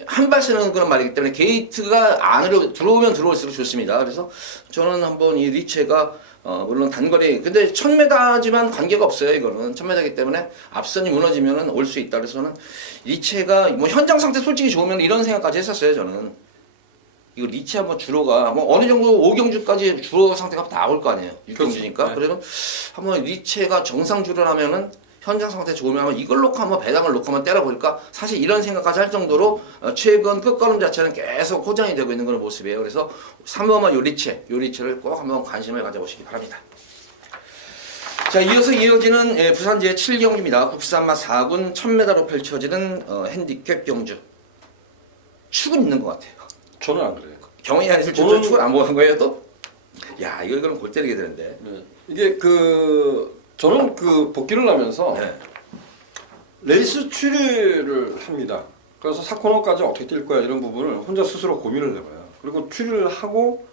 한 발 쓰는 그런 말이기 때문에 게이트가 안으로 들어오면 들어올수록 좋습니다. 그래서 저는 한번 이 리체가 물론 단거리 근데 1000m지만 관계가 없어요. 이거는 1000m이기 때문에 앞선이 무너지면은 올 수 있다. 그래서 저는 리체가 뭐 현장 상태 솔직히 좋으면 이런 생각까지 했었어요. 저는 이거 리체 한번 주로가 뭐 어느 정도 5경주까지 주로 상태가 나올 거 아니에요. 6경주니까 네. 그래서 한번 리체가 정상 주로라면은 현장 상태 좋으면 이걸 놓고 한번 배당을 놓고 한번 때려볼까? 사실 이런 생각까지 할 정도로 최근 끝걸음 자체는 계속 호전이 되고 있는 그런 모습이에요. 그래서 3번만 요 리체를 꼭 한번 관심을 가져보시기 바랍니다. 자, 이어서 이어지는 부산 제7경주입니다. 국산마 4군 1000m로 펼쳐지는 핸디캡 경주. 축은 있는 것 같아요. 저는 안 그래요. 경이 아니실 줄 축을 안 보는 거예요 또? 야, 이거는 골 때리게 되는데. 네. 이게 저는 복귀를 하면서 네. 레이스 추리를 합니다. 그래서 4코너까지 어떻게 뛸 거야 이런 부분을 혼자 스스로 고민을 해봐요. 그리고 추리를 하고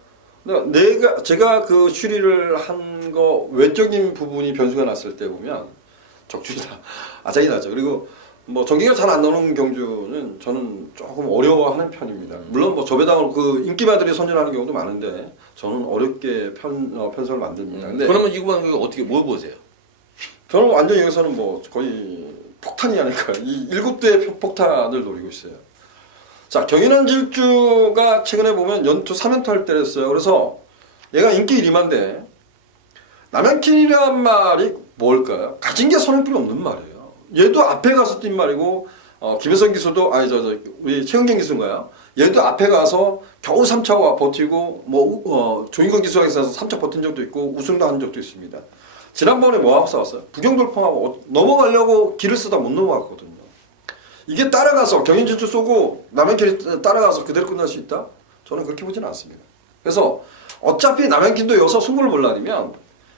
제가 그 추리를 한 거 외적인 부분이 변수가 났을 때 보면 적중이다. 아작이 나죠. 그리고 뭐 전기가 잘 안 나오는 경주는 저는 조금 어려워하는 편입니다. 물론 뭐 저배당으로 그 인기마들이 선전하는 경우도 많은데 저는 어렵게 편성을 만듭니다. 근데 그러면 이거 어떻게 뭘 보세요? 저는 완전 여기서는 뭐 거의 폭탄이 아닐까. 이 7대의 폭탄을 노리고 있어요. 자, 경인한 질주가 최근에 보면 연투 3연투 할 때를 했어요. 그래서 얘가 인기 1위만데 남양킨이란 말이 뭘까요? 가진 게 선행풀이 없는 말이에요. 얘도 앞에 가서 뛴 말이고 김혜성 기수도 우리 최은경 기수인가요? 얘도 앞에 가서 겨우 3차 버티고 조인건 기수가 있어서 3차 버틴 적도 있고 우승도 한 적도 있습니다. 지난번에 뭐하고 싸웠어요? 부경돌풍하고 넘어가려고 길을 쓰다 못 넘어갔거든요. 이게 따라가서 경인질주 쏘고 남양길이 따라가서 그대로 끝날 수 있다? 저는 그렇게 보지는 않습니다. 그래서 어차피 남양길도 여기서 승부를 보려면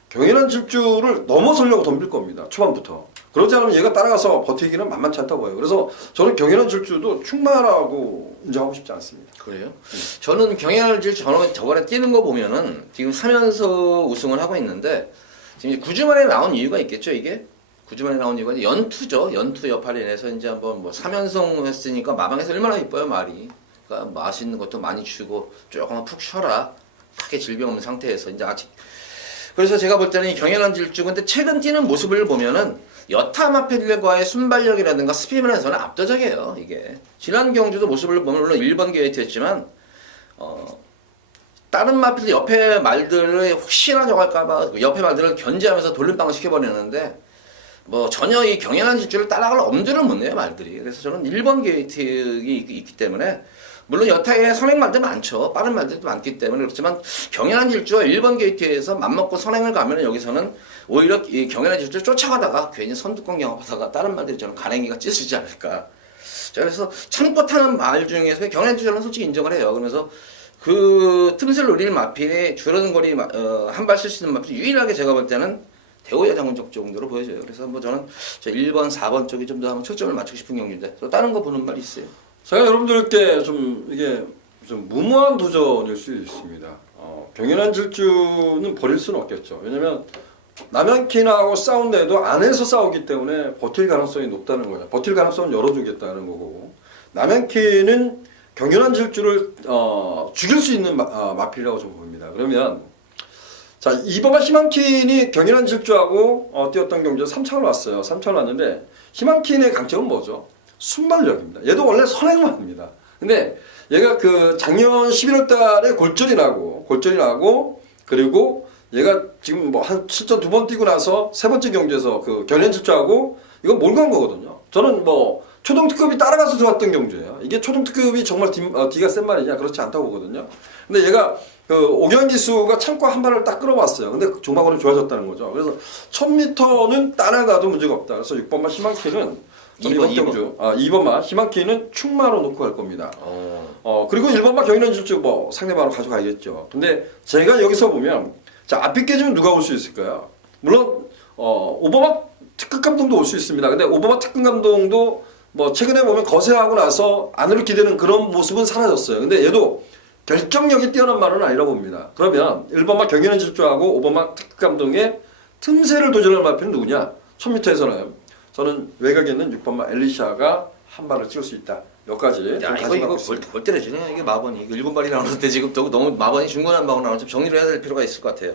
경인한 질주를 넘어서려고 덤빌 겁니다. 초반부터. 그러지 않으면 얘가 따라가서 버티기는 만만치 않다고 봐요. 그래서 저는 경인한 질주도 충만하고 인정하고 싶지 않습니다. 그래요? 저는 경향을 저번에 뛰는 거 보면은 지금 3연속 우승을 하고 있는데 지금 9주 만에 나온 이유가 있겠죠, 이게? 9주 만에 나온 이유가 연투죠. 연투 여파를 인해서 이제 한번 뭐 3연속 했으니까 마방에서 얼마나 이뻐요, 말이. 그러니까 맛있는 것도 많이 주고 조금 푹 쉬어라. 크게 질병 없는 상태에서 이제 아직. 그래서 제가 볼 때는 이 경연한 질주, 근데 최근 뛰는 모습을 보면은 여타 마필과의 순발력이라든가 스피드에서는 압도적이에요, 이게. 지난 경주도 모습을 보면 물론 1번 게이트였지만, 다른 마필 옆에 말들을 혹시나 저갈까봐 옆에 말들을 견제하면서 돌림방을 시켜버리는데, 뭐 전혀 이 경연한 질주를 따라갈 엄두를 못 내요, 말들이. 그래서 저는 1번 게이트가 있기 때문에, 물론 여타에 선행 말들 많죠. 빠른 말들도 많기 때문에 그렇지만 경연한 질주와 1번 게이트에서 맘먹고 선행을 가면 여기서는 오히려 이 경연한 질주를 쫓아가다가 괜히 선두권 경합하다가 다른 말들이 저는 가랭이가 찢어지지 않을까. 자, 그래서 참고 타는 말 중에서 경연한 질주는 솔직히 인정을 해요. 그러면서 그 틈새를 노리는 마필이 줄어든 거리 한 발 쓸 수 있는 마필이 유일하게 제가 볼 때는 대호야 장군적 정도로 보여져요. 그래서 뭐 저는 저 1번, 4번 쪽이 좀 더 한번 초점을 맞추고 싶은 경기인데 또 다른 거 보는 말이 있어요. 제가 여러분들께 좀 이게 좀 무모한 도전일 수 있습니다. 경연한 질주는 버릴 수는 없겠죠. 왜냐면 남양kin하고 싸운데도 안에서 싸우기 때문에 버틸 가능성이 높다는 거죠. 버틸 가능성은 열어주겠다는 거고, 남양kin은 경연한 질주를 죽일 수 있는 마필이라고 좀 봅니다. 그러면 자, 이번에 희망킨이 경연한 질주하고 뛰었던 경기에 3차를 왔어요. 3차를 왔는데 희망킨의 강점은 뭐죠? 순발력입니다. 얘도 원래 선행만 합니다. 근데 얘가 그 작년 11월 달에 골절이 나고 그리고 얘가 지금 뭐 한 실전 2번 뛰고 나서 세 번째 경주에서 그 경연 질주하고 이건 몰고 간 거거든요. 저는 뭐 초등특급이 따라가서 들어왔던 경주예요. 이게 초등특급이 정말 뒤가 센 말이냐? 그렇지 않다고 보거든요. 근데 얘가 그 오경 기수가 참고 한 발을 딱 끌어봤어요. 근데 종합으로 좋아졌다는 거죠. 그래서 1000m는 따라가도 문제가 없다. 그래서 6번만 희망키는 2번 경주, 2번만 희망키는 충마로 놓고 갈 겁니다. 그리고 1번만 경인한 질주 뭐 상대방으로 가져가야겠죠. 근데 제가 여기서 보면 자, 앞이 깨지면 누가 올 수 있을까요? 물론 오바마 특급 감독도 올 수 있습니다. 근데 오바마 특급 감독도 뭐 최근에 보면 거세하고 나서 안으로 기대는 그런 모습은 사라졌어요. 근데 얘도 결정력이 뛰어난 말은 아니라고 봅니다. 그러면 1번만 경연한 질주하고 5번만 특급 감독의 틈새를 도전할 마필은 누구냐? 1000m에서는 저는 외곽에 있는 6번만 엘리샤가 한 발을 찍을 수 있다. 여기까지. 야, 이거 골 때려주네. 이게 마번이. 이거 7발이 나오는데 지금 너무 마번이 중간한 방으로 나오면 좀 정리를 해야 될 필요가 있을 것 같아요.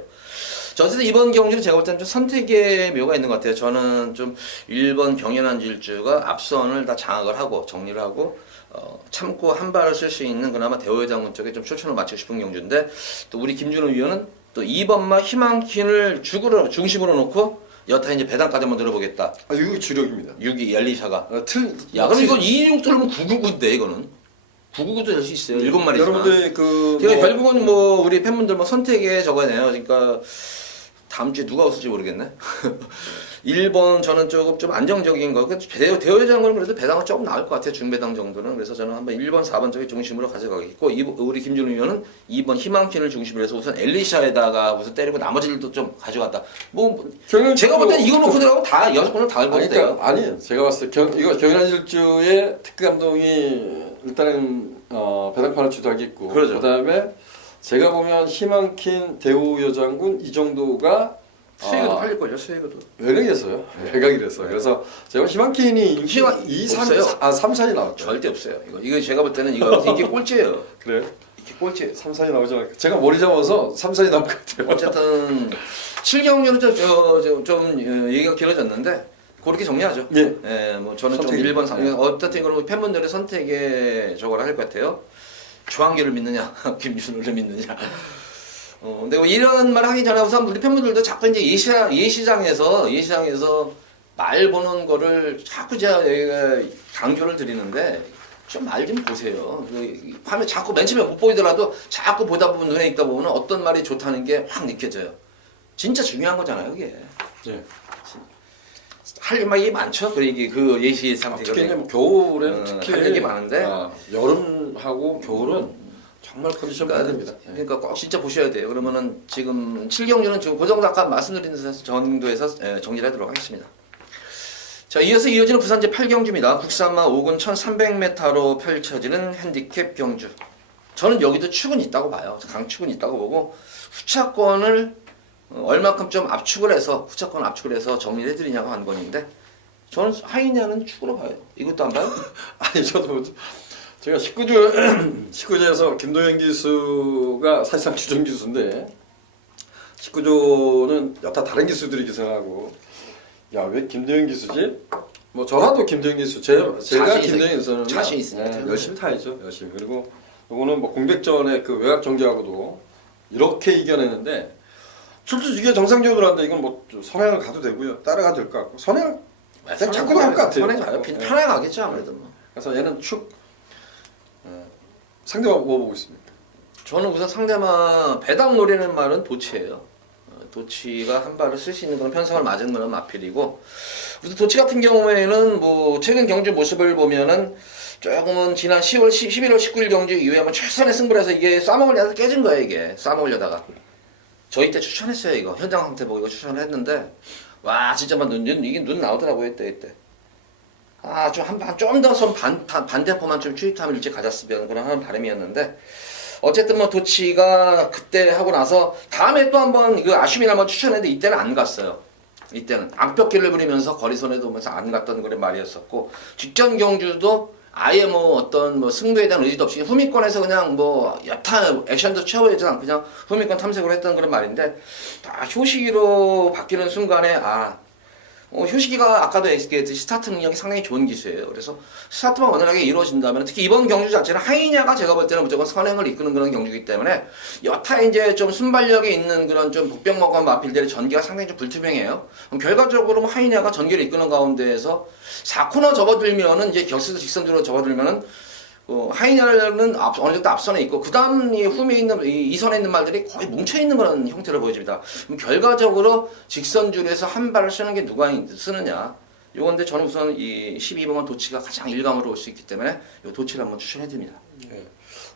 저 어쨌든 이번 경기는 제가 볼 때는 좀 선택의 묘가 있는 것 같아요. 저는 좀 1번 경연한 질주가 앞선을 다 장악을 하고 정리를 하고 참고 한 발을 쓸 수 있는 그나마 대호의 장군 쪽에 좀 초점을 맞추고 싶은 경주인데 또 우리 김준호 위원은 또 2번마 희망킨을 중심으로 놓고 여타 이제 배당까지 한번 들어보겠다. 6이 주력입니다. 6이 엘리샤가. 야, 그럼 이거 226 들으면 999인데 이거는. 999도 될 수 있어요. 7마리지만. 여러분들 제가 결국은 뭐 우리 팬분들 뭐 선택에 적어내요. 그러니까 다음 주에 누가 웃을지 모르겠네. 1번 저는 조금 좀 안정적인 거. 대호의 장군은 그래도 배당은 조금 나을 것 같아요. 중배당 정도는. 그래서 저는 한번 1번, 4번 쪽에 중심으로 가져가겠고, 우리 김준우 의원은 2번 희망킨을 중심으로 해서 우선 엘리샤에다가 우선 때리고 나머지들도 좀 가져갔다. 뭐 제가 볼 때는 이거 놓고 들어가고 다 6번을 다 해버려도 돼요. 아니에요. 제가 봤을 때 이거 경연한 질주의 특급 감독이 일단은 배당판을 주도하겠고, 그러죠. 그다음에 제가 보면 희망킨 대우 여장군 이 정도가 수익도 팔릴걸요, 수익도. 외곽이었어요. 외곽이랬어. 그래서 제가 희망킨이 2, 3, 3산이 나왔죠. 절대 없어요. 이거 제가 볼 때는 이게 꼴찌예요. 그래요? 이게 꼴찌예요. 3산이 나오지 않을까. 제가 머리 잡아서 3산이 나올 것 같아요. 어쨌든 7경기로 좀 얘기가 길어졌는데 그렇게 정리하죠. 예. 예, 뭐 저는 좀 1번, 3번 어쨌든 그럼 팬분들의 선택에 저걸 할 것 같아요. 조한규를 믿느냐, 김준호를 믿느냐. 근데 뭐 이런 말 하기 전에 우선 우리 팬분들도 자꾸 이제 예시장에서 말 보는 거를 자꾸 제가 여기가 강조를 드리는데 좀 말 좀 보세요. 화면 자꾸 맨 처음에 못 보이더라도 자꾸 보다 보면 눈에 익다 보면 어떤 말이 좋다는 게 확 느껴져요. 진짜 중요한 거잖아요, 이게. 예. 할 말이 많죠. 그 예시 상태가. 특히 이제 뭐 겨울에는 특히 할 얘기 많은데 여름하고 겨울은 정말 컨디션 봐야 됩니다. 예. 그러니까 꼭 진짜 보셔야 돼요. 그러면은 지금 7경주는 지금 그 정도 아까 말씀드린 정도에서 정리를 하도록 하겠습니다. 자, 이어서 이어지는 부산 제8경주입니다. 국산마 5군 1300m로 펼쳐지는 핸디캡 경주. 저는 여기도 축은 있다고 봐요. 강축은 있다고 보고 후차권을 얼마큼 좀 압축을 해서 후차권 압축을 해서 정리를 해드리냐고 한 건인데 저는 하이냐는 축으로 봐요. 이것도 안 봐요? 아니 저도 제가 19조에서 김도현 기수가 사실상 주전 기수인데 19조는 여타 다른 기수들이 기생하고 야 왜 김도현 기수지? 뭐 저라도 김도현 기수 제가 김도현 기수는 자신 있으니까 열심히 타야죠 열심히. 그리고 요거는 뭐 공백전에 그 외곽 정지하고도 이렇게 이겨내는데 출주 이게 정상적으로 한데 이건 뭐 선행을 가도 되고요 따라가도 될 것 같고 선행 그냥 자꾸 할 것 같아요. 선행 가요. 편하게 가겠죠 아무래도 뭐. 그래서 얘는 축 상대방 뭐 보고 있습니까? 저는 우선 상대방 배당 노리는 말은 도치예요. 도치가 한 발을 쓸 수 있는 그런 편성을 맞은 거는 마필이고, 우선 도치 같은 경우에는 뭐 최근 경주 모습을 보면은 조금은 지난 11월 19일 경주 이후에 한번 최선의 승부를 해서 이게 싸먹으려다 깨진 거예요 이게 싸먹으려다가. 저희 때 추천했어요 이거 현장 상태 보고 이거 추천을 했는데 와 진짜 막 이게 눈 나오더라고요 이때. 좀 더 반대포만 좀 추입함을 일찍 가졌으면 그런 하는 바람이었는데 어쨌든 뭐 도치가 그때 하고 나서 다음에 또 한번 그 아쉬움이나 한번 추천했는데 이때는 안 갔어요. 이때는 악벽길을 부리면서 거리선에 두면서 안 갔던 그런 말이었었고 직전 경주도 아예 뭐 어떤 뭐 승부에 대한 의지도 없이 후미권에서 그냥 뭐 여타 액션도 채워야지 않고 그냥 후미권 탐색으로 했던 그런 말인데 다 효시기로 바뀌는 순간에 효시기가 아까도 얘기했듯이 스타트 능력이 상당히 좋은 기수예요. 그래서 스타트만 원활하게 이루어진다면 특히 이번 경주 자체는 하이냐가 제가 볼 때는 무조건 선행을 이끄는 그런 경주이기 때문에 여타 이제 좀 순발력이 있는 그런 좀 복병먹은 마필들의 전개가 상당히 좀 불투명해요. 그럼 결과적으로 뭐 하이냐가 전개를 이끄는 가운데에서 4코너 접어들면은 이제 격수도 직선으로 접어들면은 하이냐는 어느 정도 앞선에 있고 그 다음 후미에 있는 이 선에 있는 말들이 거의 뭉쳐 있는 그런 형태로 보여집니다. 그럼 결과적으로 직선줄에서 한 발을 쓰는 게 누가 쓰느냐? 요건데 저는 우선 이 12번만 도치가 가장 일감으로 올 수 있기 때문에 이 도치를 한번 추천해드립니다. 네.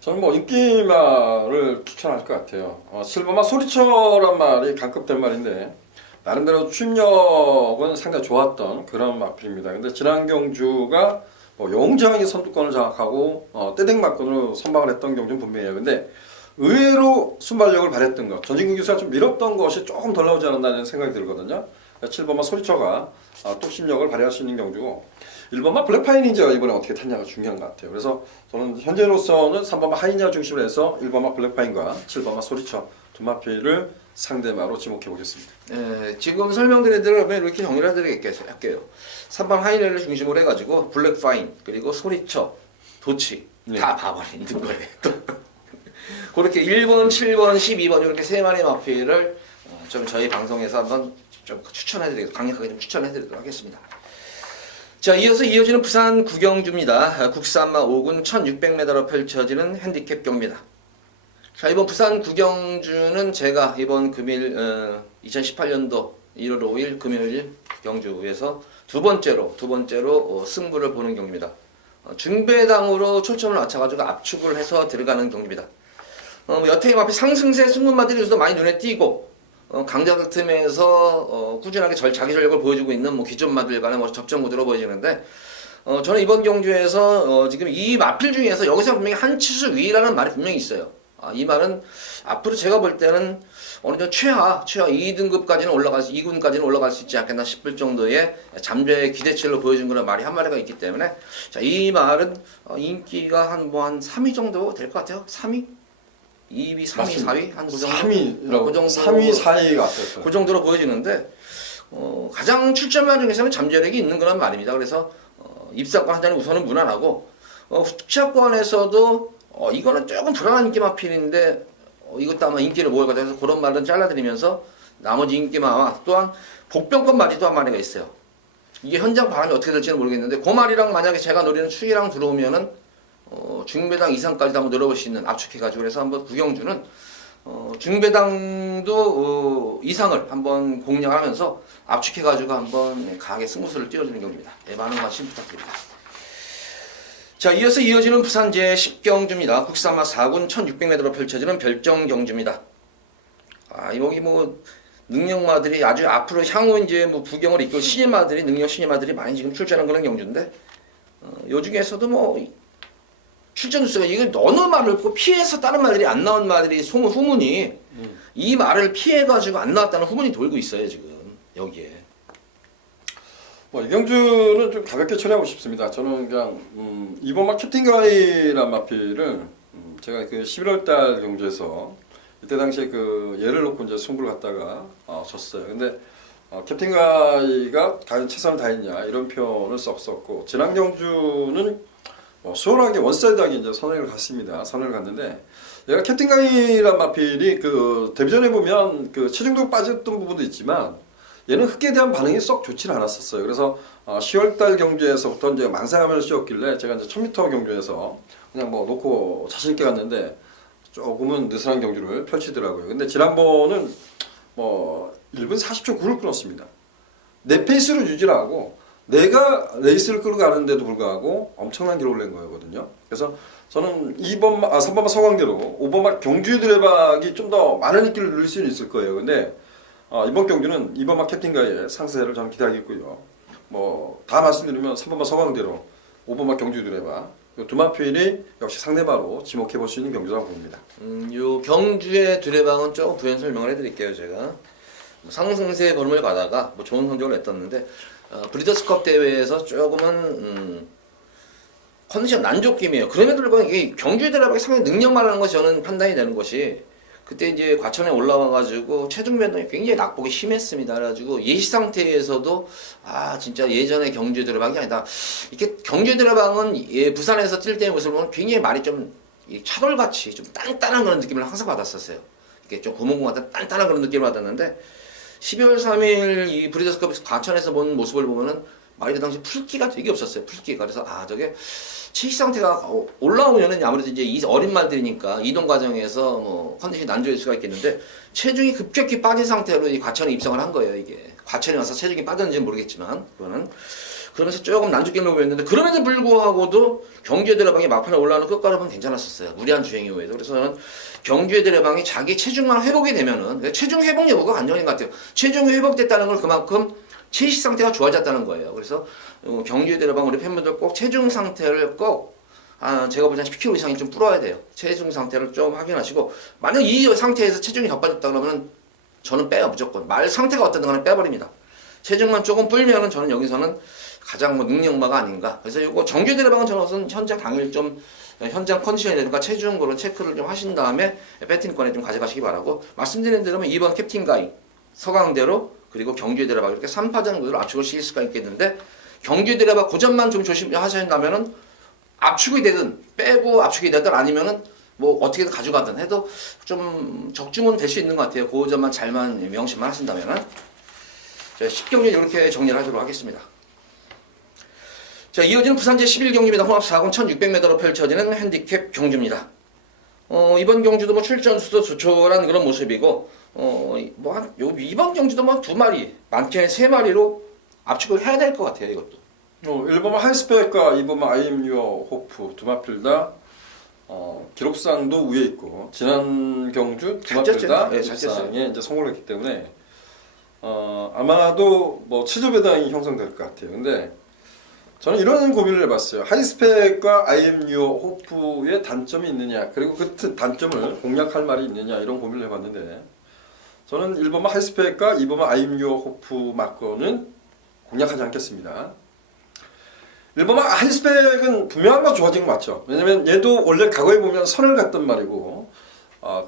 저는 뭐 인기말을 추천할 것 같아요. 실버마 소리쳐란 말이 강급된 말인데 나름대로 추임력은 상당히 좋았던 그런 마필입니다. 근데 지난 경주가 영장이 선두권을 장악하고 떼댕맞건으로 선방을 했던 경주는 분명해요. 근데 의외로 순발력을 발휘했던 것, 전진국 기수가 좀 밀었던 것이 조금 덜 나오지 않았나는 생각이 들거든요. 7번마 소리쳐가 뚝심력을 발휘할 수 있는 경주고 1번마 블랙파이니즈가 이번에 어떻게 탔냐가 중요한 것 같아요. 그래서 저는 현재로서는 3번마 하이냐 중심으로 해서 1번마 블랙파인과 7번마 소리쳐 두 마필을 상대마로 지목해 보겠습니다. 네, 지금 설명드린 대로 이렇게 정리를 해드릴게요. 3번 하이냐를 중심으로 해가지고 블랙파인 그리고 소리쳐, 도치 다 봐버리는 거예요. 그렇게 1번, 7번, 12번 이렇게 세 마리 마필을 좀 저희 방송에서 한번 좀 강력하게 좀 추천해드리도록 하겠습니다. 자, 이어지는 부산 구경주입니다. 국산마 5군 1600m로 펼쳐지는 핸디캡 경기입니다. 자, 이번 부산 구경주는 제가 이번 금일 2018년도 1월 5일 금요일 경주에서 두 번째로 승부를 보는 경기입니다. 중배당으로 초점을 맞춰가지고 압축을 해서 들어가는 경기입니다. 여태의 앞에 상승세 승부마들이 요즘 많이 눈에 띄고 강자들 틈에서 꾸준하게 자기 전력을 보여주고 있는 기존마들 간의 접전 구도로 보여지는데 저는 이번 경주에서 지금 이 마필 중에서 여기서 분명히 한 치수 위라는 말이 분명히 있어요. 이 말은 앞으로 제가 볼 때는 어느 정도 최하 2등급까지는 올라갈 수 2군까지는 올라갈 수 있지 않겠나 싶을 정도의 잠재의 기대치를 보여준 그런 말이 한 마리가 있기 때문에 자, 이 말은 인기가 한 3위 정도 될 것 같아요. 3위? 2위, 3위, 4위 한 그 정도. 3위라고. 그 정도. 3위, 4위 같았어요. 그 정도로 보여지는데 가장 출전만 중에서는 잠재력이 있는 그런 말입니다. 그래서 입사권 하자는 우선은 무난하고 후차권에서도 이거는 조금 불안한 인기 마필인데 이것도 아마 인기를 모을 것 같아서 그런 말은 잘라드리면서 나머지 인기마와 또한 복병권 말이 또 한 마리가 있어요. 이게 현장 바람이 어떻게 될지는 모르겠는데 그 말이랑 만약에 제가 노리는 추이랑 들어오면은 중배당 이상까지도 한번 늘어볼 수 있는 압축해가지고 그래서 한번 구경주는 중배당도 이상을 한번 공략하면서 압축해가지고 한번 강하게 승부수를 띄워주는 경기입니다. 많은 관심 부탁드립니다. 자, 이어서 이어지는 부산 제10경주입니다. 국산마 4군 1600m로 펼쳐지는 별정 경주입니다. 여기 능력마들이 아주 앞으로 향후 이제 부경을 이끌 신인마들이 능력 신인마들이 많이 지금 출전하는 그런 경주인데, 요 중에서도 출전 수가 이게 어느 말을 피해서 다른 말들이 안 나온 말들이 후문이 이 말을 피해가지고 안 나왔다는 후문이 돌고 있어요 지금 여기에. 이 경주는 좀 가볍게 처리하고 싶습니다. 저는 그냥 이번 막 캡틴 가이란 마필을 제가 그 11월달 경주에서 이때 당시에 그 예를 놓고 이제 승부를 갖다가 졌어요. 근데 캡틴 가이가 과연 최선을 다했냐 이런 표현을 썼었고, 지난 경주는 수월하게 원사이드하게 이제 선행을 갔습니다. 선행을 갔는데, 얘가 캡틴 가이란 마필이 그 데뷔전에 보면 그 체중도 빠졌던 부분도 있지만 얘는 흙에 대한 반응이 썩 좋지는 않았었어요. 그래서 10월달 경주에서부터 이제 망상하면서 쉬었길래 제가 이제 1000m 경주에서 그냥 놓고 자신 있게 갔는데 조금은 느슨한 경주를 펼치더라고요. 근데 지난번은 1분 40초 9를 끊었습니다. 내 페이스로 유지를 하고 내가 레이스를 끌고 가는데도 불구하고 엄청난 기록을 낸 거거든요. 그래서 저는 3번마 서광대로 5번마 경주의 드레박이 좀 더 많은 인기를 누릴 수는 있을 거예요. 근데 이번 경주는 2번마 캡틴가의 상세를 저는 기대하겠고요. 다 말씀드리면 3번마 서광대로 5번마 경주의 드레박 두 마필이 역시 상대바로 지목해 볼 수 있는 경주라고 봅니다. 요 경주의 드레방은 조금 부연 설명을 해드릴게요. 제가 상승세 걸음을 가다가 좋은 성적을 냈었는데 브리더스컵 대회에서 조금은 컨디션 난조김이에요. 그럼에도 불구하고 이게 경주의 드레방이 상당히 능력만 하는 것이 저는 판단이 되는 것이, 그때 이제 과천에 올라와가지고 체중 변동이 굉장히 낙폭이 심했습니다. 그래가지고 예시 상태에서도 진짜 예전의 경주의 드레방이 아니다. 이렇게 경주의 드레방은 부산에서 뛸 때의 모습을 보면 굉장히 말이 좀 차돌같이 좀 단단한 그런 느낌을 항상 받았었어요. 이렇게 좀 고문고 같은 단단한 그런 느낌을 받았는데, 12월 3일 이 브리더스컵 과천에서 본 모습을 보면은 말이 그 당시 풀기가 되게 없었어요. 풀기가. 그래서 저게 체식 상태가 올라오면은 아무래도 이제 이 어린 말들이니까 이동 과정에서 컨디션이 난조일 수가 있겠는데, 체중이 급격히 빠진 상태로 이 과천에 입성을 한 거예요. 이게 과천에 와서 체중이 빠졌는지는 모르겠지만 그러면서 조금 난조기를 보였는데, 그럼에도 불구하고도 경주의 드레방이 막판에 올라오는 끝가름은 괜찮았었어요. 무리한 주행 이후에도. 그래서 저는 경주의 드레방이 자기 체중만 회복이 되면은, 체중 회복 여부가 안정인 것 같아요. 체중이 회복됐다는 걸 그만큼 체식 상태가 좋아졌다는 거예요. 그래서 경주의 드레방 우리 팬분들 꼭 체중 상태를 꼭 제가 보기엔 10kg 이상이 좀 불어야 돼요. 체중 상태를 좀 확인하시고, 만약 이 상태에서 체중이 더 빠졌다 그러면 저는 빼요. 무조건. 말 상태가 어떤가 는 빼버립니다. 체중만 조금 불면은 저는 여기서는 가장 능력마가 아닌가. 그래서 이거 정규 드레방은 저는 현장 당일 좀 현장 컨디션이라든가 체중 그런 체크를 좀 하신 다음에 배팅권에 좀 가져가시기 바라고, 말씀드린 대로면 2번 캡틴 가이, 서강대로, 그리고 경주의 드레박 이렇게 3파전 구도를 압축을 시킬 수가 있겠는데, 경주의 드레박 고점만 좀 조심하신다면은 압축이 되든 빼고 압축이 되든 아니면은 어떻게든 가져가든 해도 좀 적중은 될 수 있는 것 같아요. 그 점만 잘만 명심만 하신다면은. 자, 10경기 이렇게 정리를 하도록 하겠습니다. 자, 이어지는 부산 제11경기입니다. 홍합 4군 1600m로 펼쳐지는 핸디캡 경주입니다. 이번 경주도 출전 수도 조촐한 그런 모습이고, 이번 경주도 2마리, 많게는 3마리로 압축을 해야 될 것 같아요, 이것도. 1번마 하이스펙과 2번마 IMU어 호프 두 마필 다 기록상도 위에 있고, 지난 경주 두 마필 다 기록상에 이제 성공을 했기 때문에 아마도 7조 배당이 형성될 것 같아요. 근데 저는 이런 고민을 해봤어요. 하이스펙과 IMU어 호프의 단점이 있느냐, 그리고 그 단점을 공략할 말이 있느냐, 이런 고민을 해봤는데, 저는 1번마 하이스펙과 2번마 IMU어 호프 맞고는 공략하지 않겠습니다. 1번마 하이스펙은 분명한 건 좋아진 거 맞죠? 왜냐면 얘도 원래 과거에 보면 선을 갔던 말이고,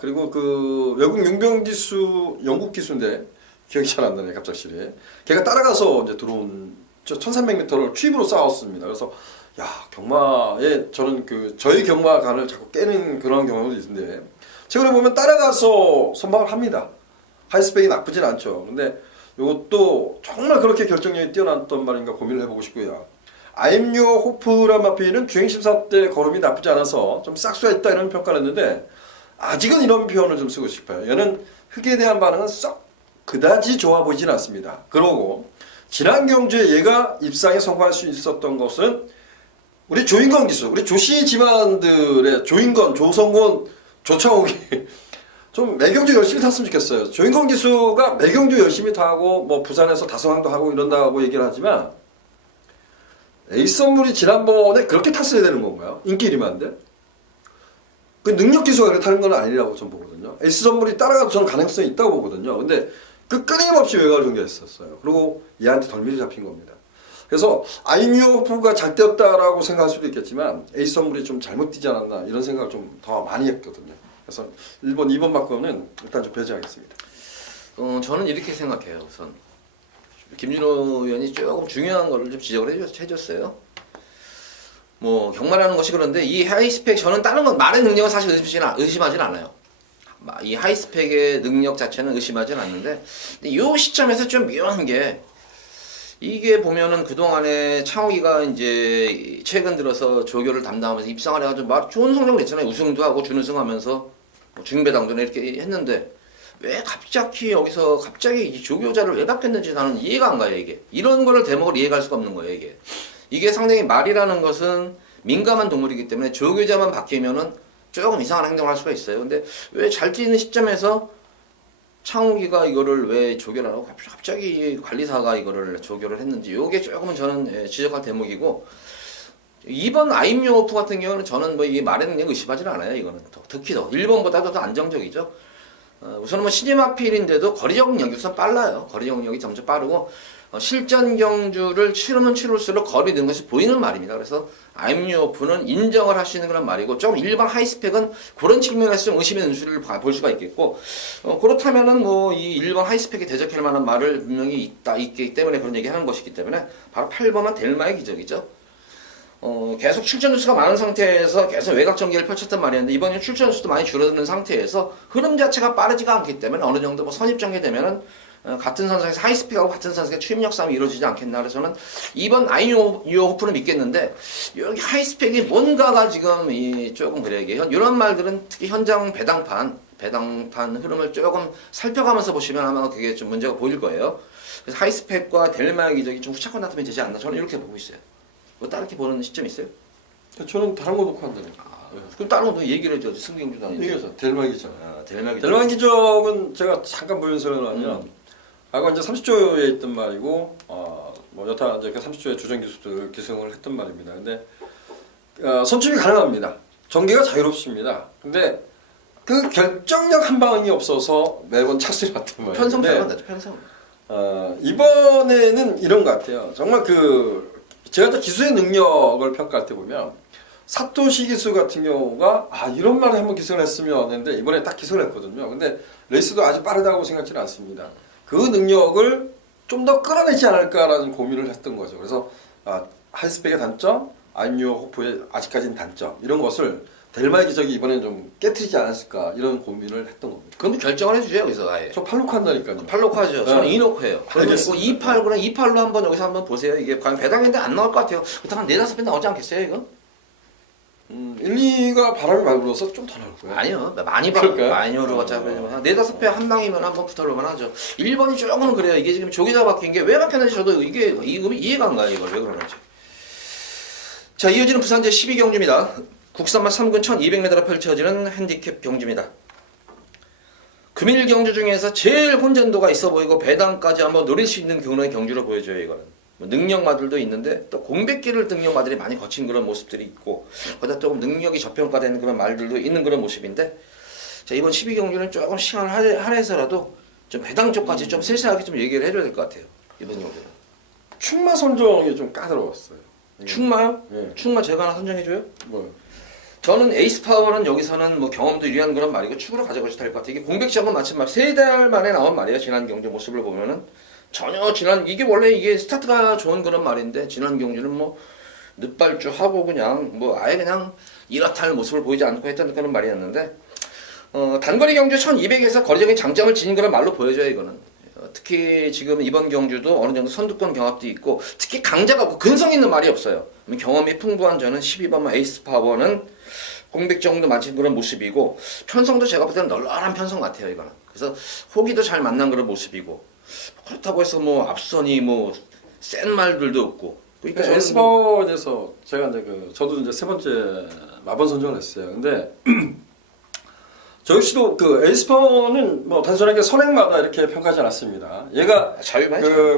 그리고 그 외국 용병 기수, 영국 기수인데 기억이 잘 안 나네 갑작스레. 걔가 따라가서 이제 들어온 1300m를 추입으로 싸웠습니다. 그래서 경마에 저는 저희 경마관을 자꾸 깨는 그런 경우도 있는데, 최근에 보면 따라가서 선방을 합니다. 하이스펙이 나쁘진 않죠. 근데 이것도 정말 그렇게 결정력이 뛰어났던 말인가 고민을 해보고 싶고요. IMU어 호프란 마피는 주행심사 때 걸음이 나쁘지 않아서 좀 싹수가 있다 이런 평가를 했는데, 아직은 이런 표현을 좀 쓰고 싶어요. 얘는 흑에 대한 반응은 썩 그다지 좋아 보이진 않습니다. 그러고 지난 경주에 얘가 입상에 성공할 수 있었던 것은 우리 조인건 기수, 우리 조씨 집안들의 조인건, 조성곤, 조창욱이 좀 매경주 열심히 탔으면 좋겠어요. 조인건 기수가 매경주 열심히 타고 뭐 부산에서 다성항도 하고 이런다고 얘기를 하지만 에이스 선물이 지난번에 그렇게 탔어야 되는 건가요? 인기 1위만데? 그 능력 기수가 그렇게 타는 건 아니라고 저는 보거든요. 에이스 선물이 따라가도 저는 가능성이 있다고 보거든요. 근데 그 끊임없이 외곽을 경기했었어요. 그리고 얘한테 덜미를 잡힌 겁니다. 그래서 아이뮤어프가 잘 뛰었다라고 생각할 수도 있겠지만 에이스 선물이 좀 잘못 뛰지 않았나 이런 생각을 좀 더 많이 했거든요. 그래서 1번, 2번 바꾸는 일단 좀 배제하겠습니다. 저는 이렇게 생각해요. 우선 김준호 의원이 조금 중요한 거를 좀 지적을 해줬어요. 뭐 경마라는 것이 그런데 이 하이스펙 저는 다른 건 말의 능력은 사실 의심하진 않아요. 이 하이스펙의 능력 자체는 의심하진 않는데 근데 이 시점에서 좀 묘한 게 이게 보면은 그동안에 창욱이가 이제 최근 들어서 조교를 담당하면서 입상을 해가지고 좋은 성적을 냈잖아요. 우승도 하고 준우승하면서 뭐 중배당도 이렇게 했는데 왜 갑자기 이 조교자를 왜 바뀌었는지 나는 이해가 안 가요. 이게 이런 거를 대목을 이해할 수가 없는 거예요. 이게 상당히 말이라는 것은 민감한 동물이기 때문에 조교자만 바뀌면은 조금 이상한 행동을 할 수가 있어요. 근데 왜 잘 뛰는 시점에서 창욱이가 이거를 왜 조교를 하고 갑자기 관리사가 이거를 조교를 했는지 이게 조금은 저는 지적할 대목이고 이번 아임요오프 같은 경우는 저는 뭐 이 말의 능력 의심하지는 않아요. 이거는 특히 더 1번보다도 더 안정적이죠. 우선은 뭐 신임 하필인데도 거리적 능력이 우선 빨라요. 거리적 능력이 점점 빠르고 실전 경주를 치르면 치를수록 거리 는 것이 보이는 말입니다. 그래서 아임유오프는 인정을 할 수 있는 그런 말이고 좀 일반 하이스펙은 그런 측면에서 좀 의심의 눈초리를 볼 수가 있겠고 그렇다면은 뭐 이 일반 하이스펙에 대적할 만한 말을 분명히 있기 때문에 그런 얘기하는 것이기 때문에 바로 8번은 델마의 기적이죠. 계속 출전 수가 많은 상태에서 계속 외곽 전개를 펼쳤단 말이었는데 이번에 출전 수도 많이 줄어드는 상태에서 흐름 자체가 빠르지가 않기 때문에 어느 정도 뭐 선입 전개되면은 같은 선상에서 하이스픽하고 같은 선상에서 추임력 싸움이 이루어지지 않겠나. 그래서 저는 이번 아이유호프는 믿겠는데 여기 하이스펙이 뭔가가 지금 조금 그래요. 이런 말들은 특히 현장 배당판 흐름을 조금 살펴가면서 보시면 아마 그게 좀 문제가 보일 거예요. 그래서 하이스펙과 델마의 기적이 좀 후차권 나타나면 되지 않나. 저는 이렇게 보고 있어요. 뭐 다르게 보는 시점 있어요? 저는 다른 거 놓고 한다니까. 그럼 다른 것도 얘기를 해줘. 승경주도 아니고. 얘기해서 델마 기적. 델마 기적은 제가 잠깐 보여서는 하면 아까 이제 30조에 있던 말이고 뭐 여타 이제 그 30조의 주전 기수들 기승을 했던 말입니다. 근데 선출이 가능합니다. 전개가 자유롭습니다. 근데 그 결정력 한 방이 없어서 매번 착수를 했던 말이에요. 편성 들어간다죠. 편성. 이번에는 이런 것 같아요. 정말 제가 또 기수의 능력을 평가할 때 보면 사토시 기수 같은 경우가 이런 말을 한번 기승을 했으면 했는데 이번에 딱 기승을 했거든요. 근데 레이스도 아주 빠르다고 생각지는 않습니다. 그 능력을 좀 더 끌어내지 않을까라는 고민을 했던 거죠. 그래서 하이스펙의 단점, 아임유어 호프의 아직까지는 단점 이런 것을 델마의 기적이 이번엔 좀 깨트리지 않았을까 이런 고민을 했던 겁니다. 그럼 결정을 해주세요 여기서 아예. 저 팔로크 한다니까요. 팔로크 하죠. 저는 이노크예요. 알겠습니다. 2팔구랑 2팔로 한번 여기서 한번 보세요. 이게 과연 배당인데 안 나올 것 같아요. 그렇다면 한 4-5배 나오지 않겠어요 이거? 1, 2가 바람이 많이 불어서 좀 더 나올 거예요. 아니요. 많이 오르겠자. 4-5배 한 방이면 한번 붙어볼만 하죠. 1번이 조금은 그래요. 이게 지금 조기자 바뀐 게 왜 바뀌었는지 저도 이게 이해가 안 가요. 이걸 왜 그러는지. 자, 이어지는 부산제 12경주입니다. 국산마 3군 1200m로 펼쳐지는 핸디캡 경주입니다. 금일 경주 중에서 제일 혼전도가 있어 보이고 배당까지 한번 노릴 수 있는 그런 경주로 보여줘요. 이거는. 능력마들도 있는데 또 공백기를 능력마들이 많이 거친 그런 모습들이 있고 거기다 조금 능력이 저평가되는 그런 말들도 있는 그런 모습인데 자 이번 12경주는 조금 시간을 할애해서라도 좀 배당 쪽까지 좀 세세하게 좀 얘기를 해줘야 될 것 같아요. 이번 경주는. 충마 선정이 좀 까다로웠어요. 충마요? 네. 충마 제가 하나 선정해줘요? 뭐요? 저는 에이스 파워는 여기서는 뭐 경험도 유리한 그런 말이고 축으로 가져가셔도 될 것 같아요. 이게 공백시험은 마침 3달 만에 나온 말이에요. 지난 경주 모습을 보면은 전혀 이게 원래 이게 스타트가 좋은 그런 말인데 지난 경주는 뭐 늦발주 하고 그냥 뭐 아예 그냥 이렇다 할 모습을 보이지 않고 했던 그런 말이었는데 단거리 경주 1200에서 거리적인 장점을 지닌 그런 말로 보여져요. 이거는 특히 지금 이번 경주도 어느 정도 선두권 경합도 있고 특히 강자가 없고 근성 있는 말이 없어요. 경험이 풍부한 저는 12번 에이스 파워는 공백 정도 맞은 그런 모습이고 편성도 제가 볼 때는 널널한 편성 같아요 이거는. 그래서 호기도 잘 만난 그런 모습이고 그렇다고 해서 뭐 앞선이 뭐 센 말들도 없고. 그러니까 저는 에스퍼에 대해서 제가 이제 저도 이제 세 번째 마번 선정을 했어요. 근데 저 역시도 그 에스퍼는 뭐 단순하게 선행마다 이렇게 평가하지 않았습니다. 얘가 자유만이죠.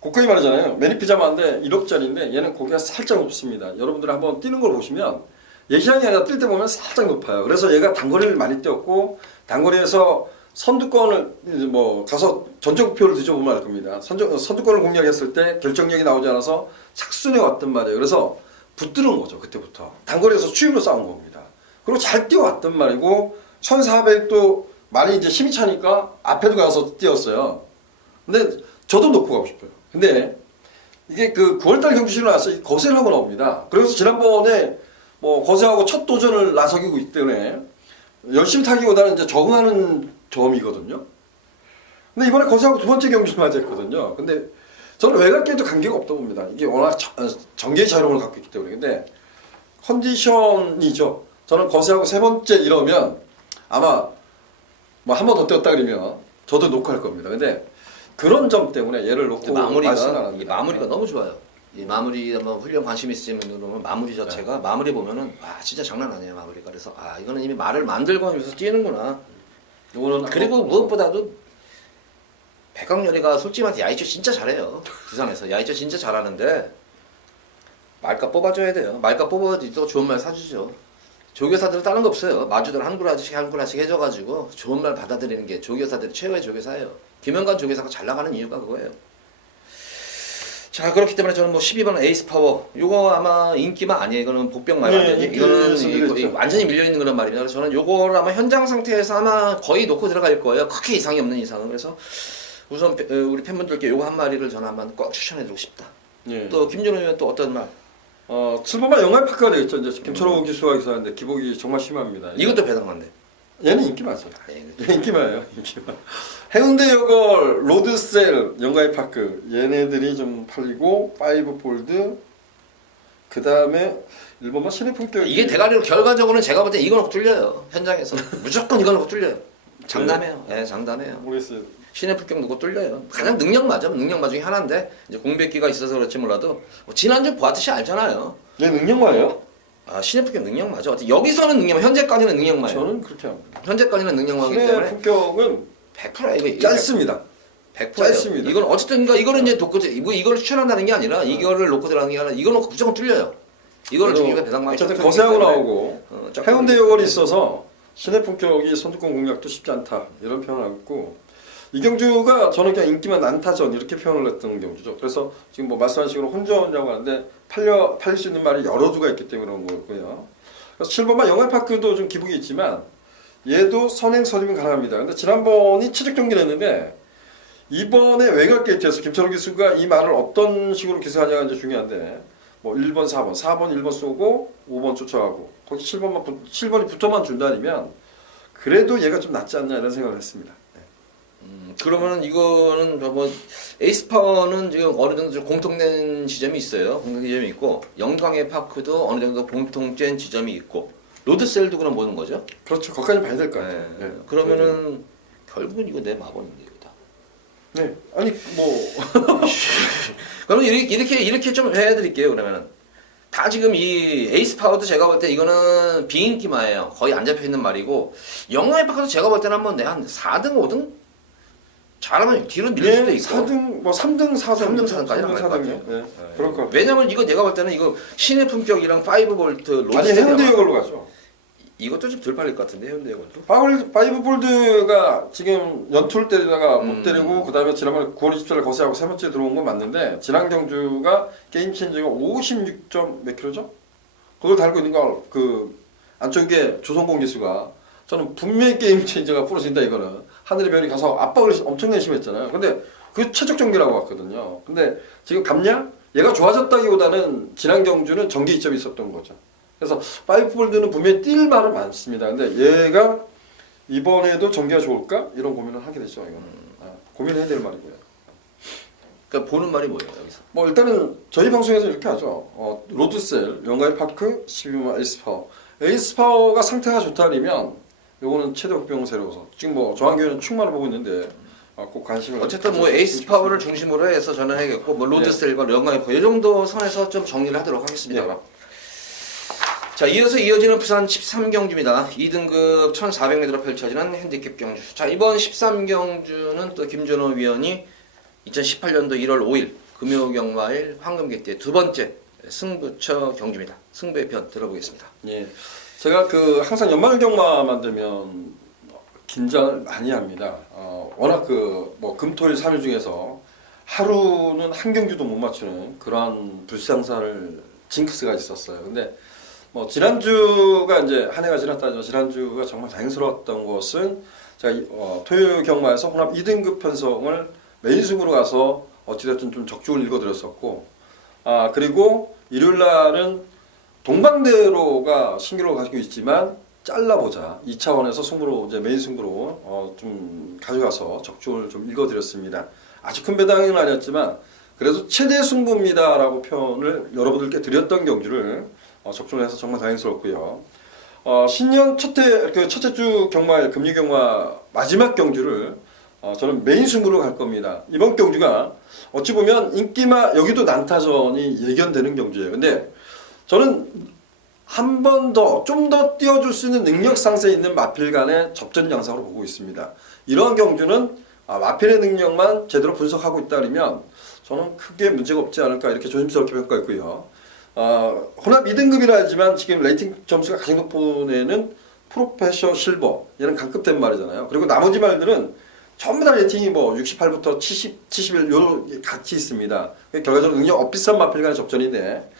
고가이 말하잖아요. 매니피자마인데 1억짜리인데 얘는 고기가 살짝 높습니다. 여러분들 한번 뛰는 걸 보시면 예시장이 아니라 뛸 때 보면 살짝 높아요. 그래서 얘가 단거리를 많이 뛰었고 단거리에서 선두권을 이제 뭐 가서 전적표를 뒤져보면 알 겁니다. 선두권을 공략했을 때 결정력이 나오지 않아서 착순해 왔단 말이에요. 그래서 붙드는 거죠. 그때부터 단거리에서 추임으로 싸운 겁니다. 그리고 잘 뛰어왔단 말이고 1400도 많이 이제 힘이 차니까 앞에도 가서 뛰었어요. 근데 저도 놓고 가고 싶어요. 근데 이게 그 9월달 경주시로 나서 거세를 하고 나옵니다. 그래서 지난번에 뭐 거세하고 첫 도전을 나서기고 있기 때문에 열심히 타기보다는 이제 적응하는 점이거든요. 근데 이번에 거세하고 두 번째 경주를 맞이했거든요. 근데 저는 외곽계에도 관계가 없다고 봅니다. 이게 워낙 전개의 자유로움을 갖고 있기 때문에. 근데 컨디션이죠. 저는 거세하고 세 번째 이러면 아마 뭐 한 번 더 뛰었다 그러면 저도 놓고 할 겁니다. 근데 그런 점 때문에 얘를 놓고 이게 마무리가 너무 좋아요. 이 마무리 한번 훈련 관심 있으신 분들은 마무리 자체가 마무리 보면은 와 진짜 장난 아니에요 마무리가. 그래서 아 이거는 이미 말을 만들고 하면서 뛰는구나. 요거는 그리고 무엇보다도 백강렬이가 솔직히 말해서 야이초 진짜 잘해요. 부산에서 야이초 진짜 잘하는데 말값 뽑아줘야 돼요. 말값 뽑아야지 또 좋은 말 사주죠. 조교사들은 다른 거 없어요. 마주들 한 그라씩 해줘가지고 좋은 말 받아들이는 게 조교사들이 최고의 조교사예요. 김영관 조교사가 잘 나가는 이유가 그거예요. 자 그렇기 때문에 저는 뭐 12번 에이스 파워 요거 아마 인기만 아니에요. 이거는 복병 말고 이거는 이거 완전히 밀려있는 그런 말입니다. 그래서 저는 요거를 아마 현장 상태에서 아마 거의 놓고 들어갈 거예요. 크게 이상이 없는 이상은. 그래서 우선 우리 팬분들께 요거 한 마리를 저는 한번 꼭 추천해드리고 싶다. 예. 또 김준호 의원 또 어떤 말? 7번만 영화파크가 되겠죠. 이제 김철호 기수가 기수하는데 기복이 정말 심합니다. 이것도 배당관데. 얘는 인기 많죠. 인기 많아요. 인기 많아. 해운대 여걸, 로드셀, 영가의 파크 얘네들이 좀 팔리고 파이브 폴드 그 다음에 일본만 신의 품격 이게 대가리로 결과적으로는 제가 볼 때 이거 놓고 뚫려요. 현장에서 무조건 이거 놓고 뚫려요. 장담해요. 예, 장담해요. 모르겠어요. 신의 품격 놓고 뚫려요. 가장 능력마 중에 하나인데 이제 공백기가 있어서 그렇지 몰라도 뭐 지난주 보았듯이 알잖아요. 얘 능력마예요? 신의 품격 능력마죠. 여기서는 능력, 현재까지는 능력마예요. 저는 그렇게 합니다. 현재까지는 능력마기 신의 때문에 품격은 100%야 이거 짧습니다. 100%예요. 짧습니다. 이건 어쨌든 이거는 이제 놓고 이걸 추천한다는 게 아니라 이거를 놓고 들어가는 게 아니라 이거 놓고 무조건 뚫려요. 이거를 중요가 배당만 어쨌든 거세하고 나오고 해운대 여걸이 있어서 신의 품격이 선두권 공략도 쉽지 않다 이런 표현을 하고 있고 이 경주가 저는 그냥 인기만 난타전 이렇게 표현을 했던 경주죠. 그래서 지금 뭐 말씀하신 식으로 혼전이라고 하는데 팔릴 수 있는 말이 여러 주가 있기 때문에 그런 거고요. 그래서 7번만 영화파크도 좀 기복이 있지만 얘도 선행 선임이 가능합니다. 근데 지난번이 최적 경기를 했는데 이번에 외곽 게이트에서 김철호 기수가 이 말을 어떤 식으로 기사하냐가 이제 중요한데 뭐 1번, 4번, 4번 1번 쏘고 5번 쫓아가고 거기 7번이 붙어만 준다면 그래도 얘가 좀 낫지 않냐 이런 생각을 했습니다. 그러면은 이거는 뭐 에이스파워는 지금 어느 정도 좀 공통된 지점이 있어요. 공통 지점이 있고 영광의 파크도 어느 정도 공통된 지점이 있고 로드셀도 그럼 보는 거죠? 그렇죠. 거기까지 봐야 될 것 같아요. 네. 그러면은 결국은 이거 내 마법인데 이거다. 네. 아니 뭐 그러면 이렇게 좀 해드릴게요. 그러면은 다 지금 이 에이스 파워도 제가 볼 때 이거는 비인기마예요. 거의 안 잡혀 있는 말이고 영광의 파크도 제가 볼 때는 한번 내가 한 4등, 5등 잘하면 뒤로 밀릴 수도 있고 4등 뭐 3등 4등 3등 4등까지 나갈 것 같아요. 네. 그럴 것 같아요. 왜냐면 이거 내가 볼 때는 이거 신의 품격이랑 5볼트 로드 아니 해운대 여걸로 가죠. 이것도 좀 덜 팔릴 것 같은데 해운대 여걸도. 파이브 볼드가 지금 연투를 때리다가 못 때리고 음. 그 다음에 지난번에 9월 27일 거세하고 세 번째 들어온 건 맞는데 지난 경주가 게임 체인저가 56점 몇 킬로죠? 그걸 달고 있는 거 그 안쪽에 조성공 기수가 저는 분명히 게임 체인저가 부러진다 이거는 하늘의 별이 가서 압박을 엄청나게 심했잖아요. 근데 그 최적 경기라고 봤거든요. 근데 지금 감량 얘가 좋아졌다기보다는 지난 경주는 전개 이점이 있었던 거죠. 그래서 파이브볼드는 분명히 뛸 말은 많습니다. 근데 얘가 이번에도 전개가 좋을까? 이런 고민을 하게 되죠. 이거는. 고민해야 될 말이고요. 그러니까 보는 말이 뭐예요 여기서? 뭐 일단은 저희 방송에서 이렇게 하죠. 로드셀, 영가의 파크, 12만 에이스파워. 에이스파워가 상태가 좋다면 요거는 최대 국병 세로서 지금 뭐 정한규는 충만을 보고 있는데 꼭 관심을 어쨌든 뭐 에이스 파워를 중심으로 해서 저는 해야겠고 뭐 로드셀과 영광의 포 이 정도 선에서 좀 정리를 하도록 하겠습니다. 네. 자, 이어서 이어지는 부산 13경주입니다. 2등급 1400m로 펼쳐지는 핸디캡 경주. 자, 이번 13경주는 또 김준호 위원이 2018년도 1월 5일 금요경마일 황금개띠의 두 번째 승부처 경주입니다. 승부의 편 들어보겠습니다. 예, 제가 그 항상 연말 경마 만들면 긴장을 많이 합니다. 워낙 그 뭐 금토일 3일 중에서 하루는 한 경주도 못 맞추는 그러한 불상사를 징크스가 있었어요. 근데 뭐 지난주가 이제 한 해가 지났다죠. 지난주가 정말 다행스러웠던 것은 제가 토요일 경마에서 혼합 2등급 편성을 메인승으로 가서 어찌됐든 좀 적중을 읽어드렸었고, 그리고 일요일 날은 동방대로가 신기록을 가지고 있지만 잘라보자 2차원에서 승부로 이제 메인 승부로 좀 가져가서 적중을 좀 읽어드렸습니다. 아주 큰 배당은 아니었지만 그래도 최대 승부입니다라고 표현을 여러분들께 드렸던 경주를 적중을 해서 정말 다행스럽고요. 신년 첫째 주 경마일 금리 경마 마지막 경주를 저는 메인 승부로 갈 겁니다. 이번 경주가 어찌 보면 인기마 여기도 난타전이 예견되는 경주예요. 근데 저는 한 번 더 좀 더 띄워줄 수 있는 능력 상세에 있는 마필 간의 접전 양상으로 보고 있습니다. 이런 경주는 마필의 능력만 제대로 분석하고 있다면 저는 크게 문제가 없지 않을까 이렇게 조심스럽게 평가했고요. 혼합 2등급이라 하지만 지금 레이팅 점수가 가장 높은 애는 프로페셔 실버, 얘는 강급된 말이잖아요. 그리고 나머지 말들은 전부 다 레이팅이 뭐 68부터 70, 71 요런 같이 있습니다. 결과적으로 능력 엇비싼 마필 간의 접전인데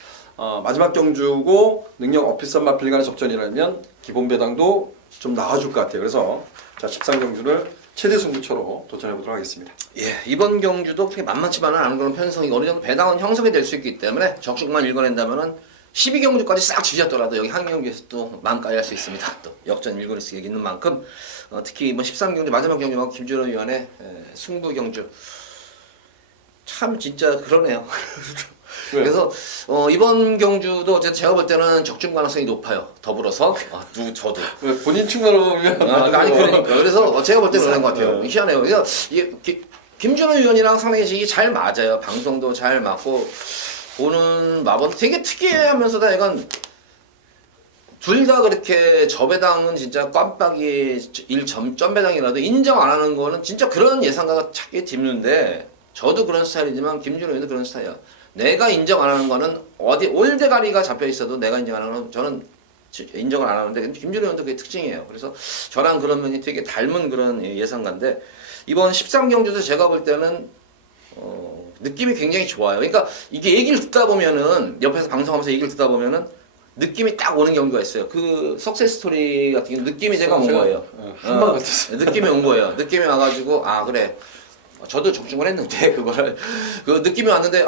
마지막 경주고 능력 엇비싼 마필 간의 접전이라면 기본 배당도 좀 나와줄 것 같아요. 그래서 자 13경주를 최대 승부처로 도전해보도록 하겠습니다. 예, 이번 경주도 그렇게 만만치만은 않은 그런 편성이 어느 정도 배당은 형성이 될 수 있기 때문에 적중만 읽어낸다면은 12경주까지 싹 지졌더라도 여기 한 경주에서 또 마음까지 할 수 있습니다. 또 역전 일거릴 수 있는 만큼 특히 이번 13경주 마지막 경주와 김준호 위원의 승부 경주 참 진짜 그러네요. 그래서 이번 경주도 어쨌든 제가 볼 때는 적중 가능성이 높아요. 더불어서 저도 본인 충만을 보면 아니 그러니까 그래서 제가 볼 때는 그런 것 같아요. 희한해요. 그래서 김준호 위원이랑 상당히 이게 잘 맞아요. 방송도 잘 맞고 보는 마법도 되게 특이하면서도 약간 둘 다 그렇게 저배당은 진짜 깜빡이 1점 배당이라도 인정 안 하는 거는 진짜 그런 예상가가 찾기 힘든데 저도 그런 스타일이지만 김준호 위원도 그런 스타일이야. 내가 인정 안 하는 거는 어디 올대가리가 잡혀 있어도 내가 인정 안 하는 건 저는 인정을 안 하는데 김준호 의원도 그게 특징이에요. 그래서 저랑 그런 면이 되게 닮은 그런 예상가인데 이번 13경주도 제가 볼 때는 느낌이 굉장히 좋아요. 그러니까 이게 얘기를 듣다 보면은 옆에서 방송하면서 얘기를 듣다 보면은 느낌이 딱 오는 경우가 있어요. 그 석세스 스토리 같은 경우 느낌이 제가 온 거예요. 한방 같았어요. 느낌이 온 거예요. 느낌이 와가지고 그래. 저도 적중을 했는데 그거를 그 느낌이 왔는데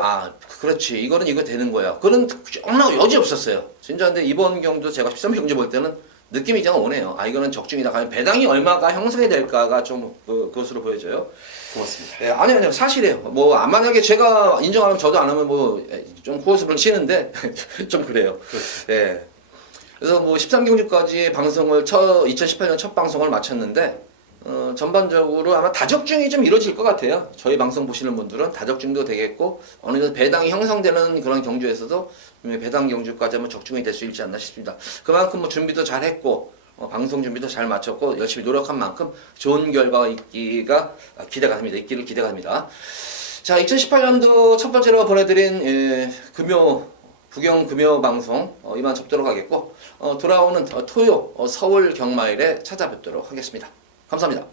그렇지 이거는 이거 되는 거야. 그런 정말 여지 없었어요. 진짜 근데 이번 경도 제가 13경주 볼 때는 느낌이 좀 오네요. 이거는 적중이다. 과연 배당이 얼마가 형성이 될까가 좀 그것으로 보여져요. 고맙습니다. 예, 아니요 사실이에요. 뭐 만약에 제가 인정하면 저도 안 하면 뭐 좀 코웃음을 치는데 좀 그래요. 예. 그래서 뭐 13경주까지 방송을 2018년 첫 방송을 마쳤는데 전반적으로 아마 다적중이 좀 이루어질 것 같아요. 저희 방송 보시는 분들은 다적중도 되겠고 어느 정도 배당이 형성되는 그런 경주에서도 배당 경주까지 하면 적중이 될 수 있지 않나 싶습니다. 그만큼 뭐 준비도 잘 했고 방송 준비도 잘 마쳤고 열심히 노력한 만큼 좋은 결과가 있기를 기대가 됩니다. 자, 2018년도 첫 번째로 보내드린 구경 금요 방송 이만 접도록 하겠고 돌아오는 토요 서울 경마일에 찾아뵙도록 하겠습니다. 감사합니다.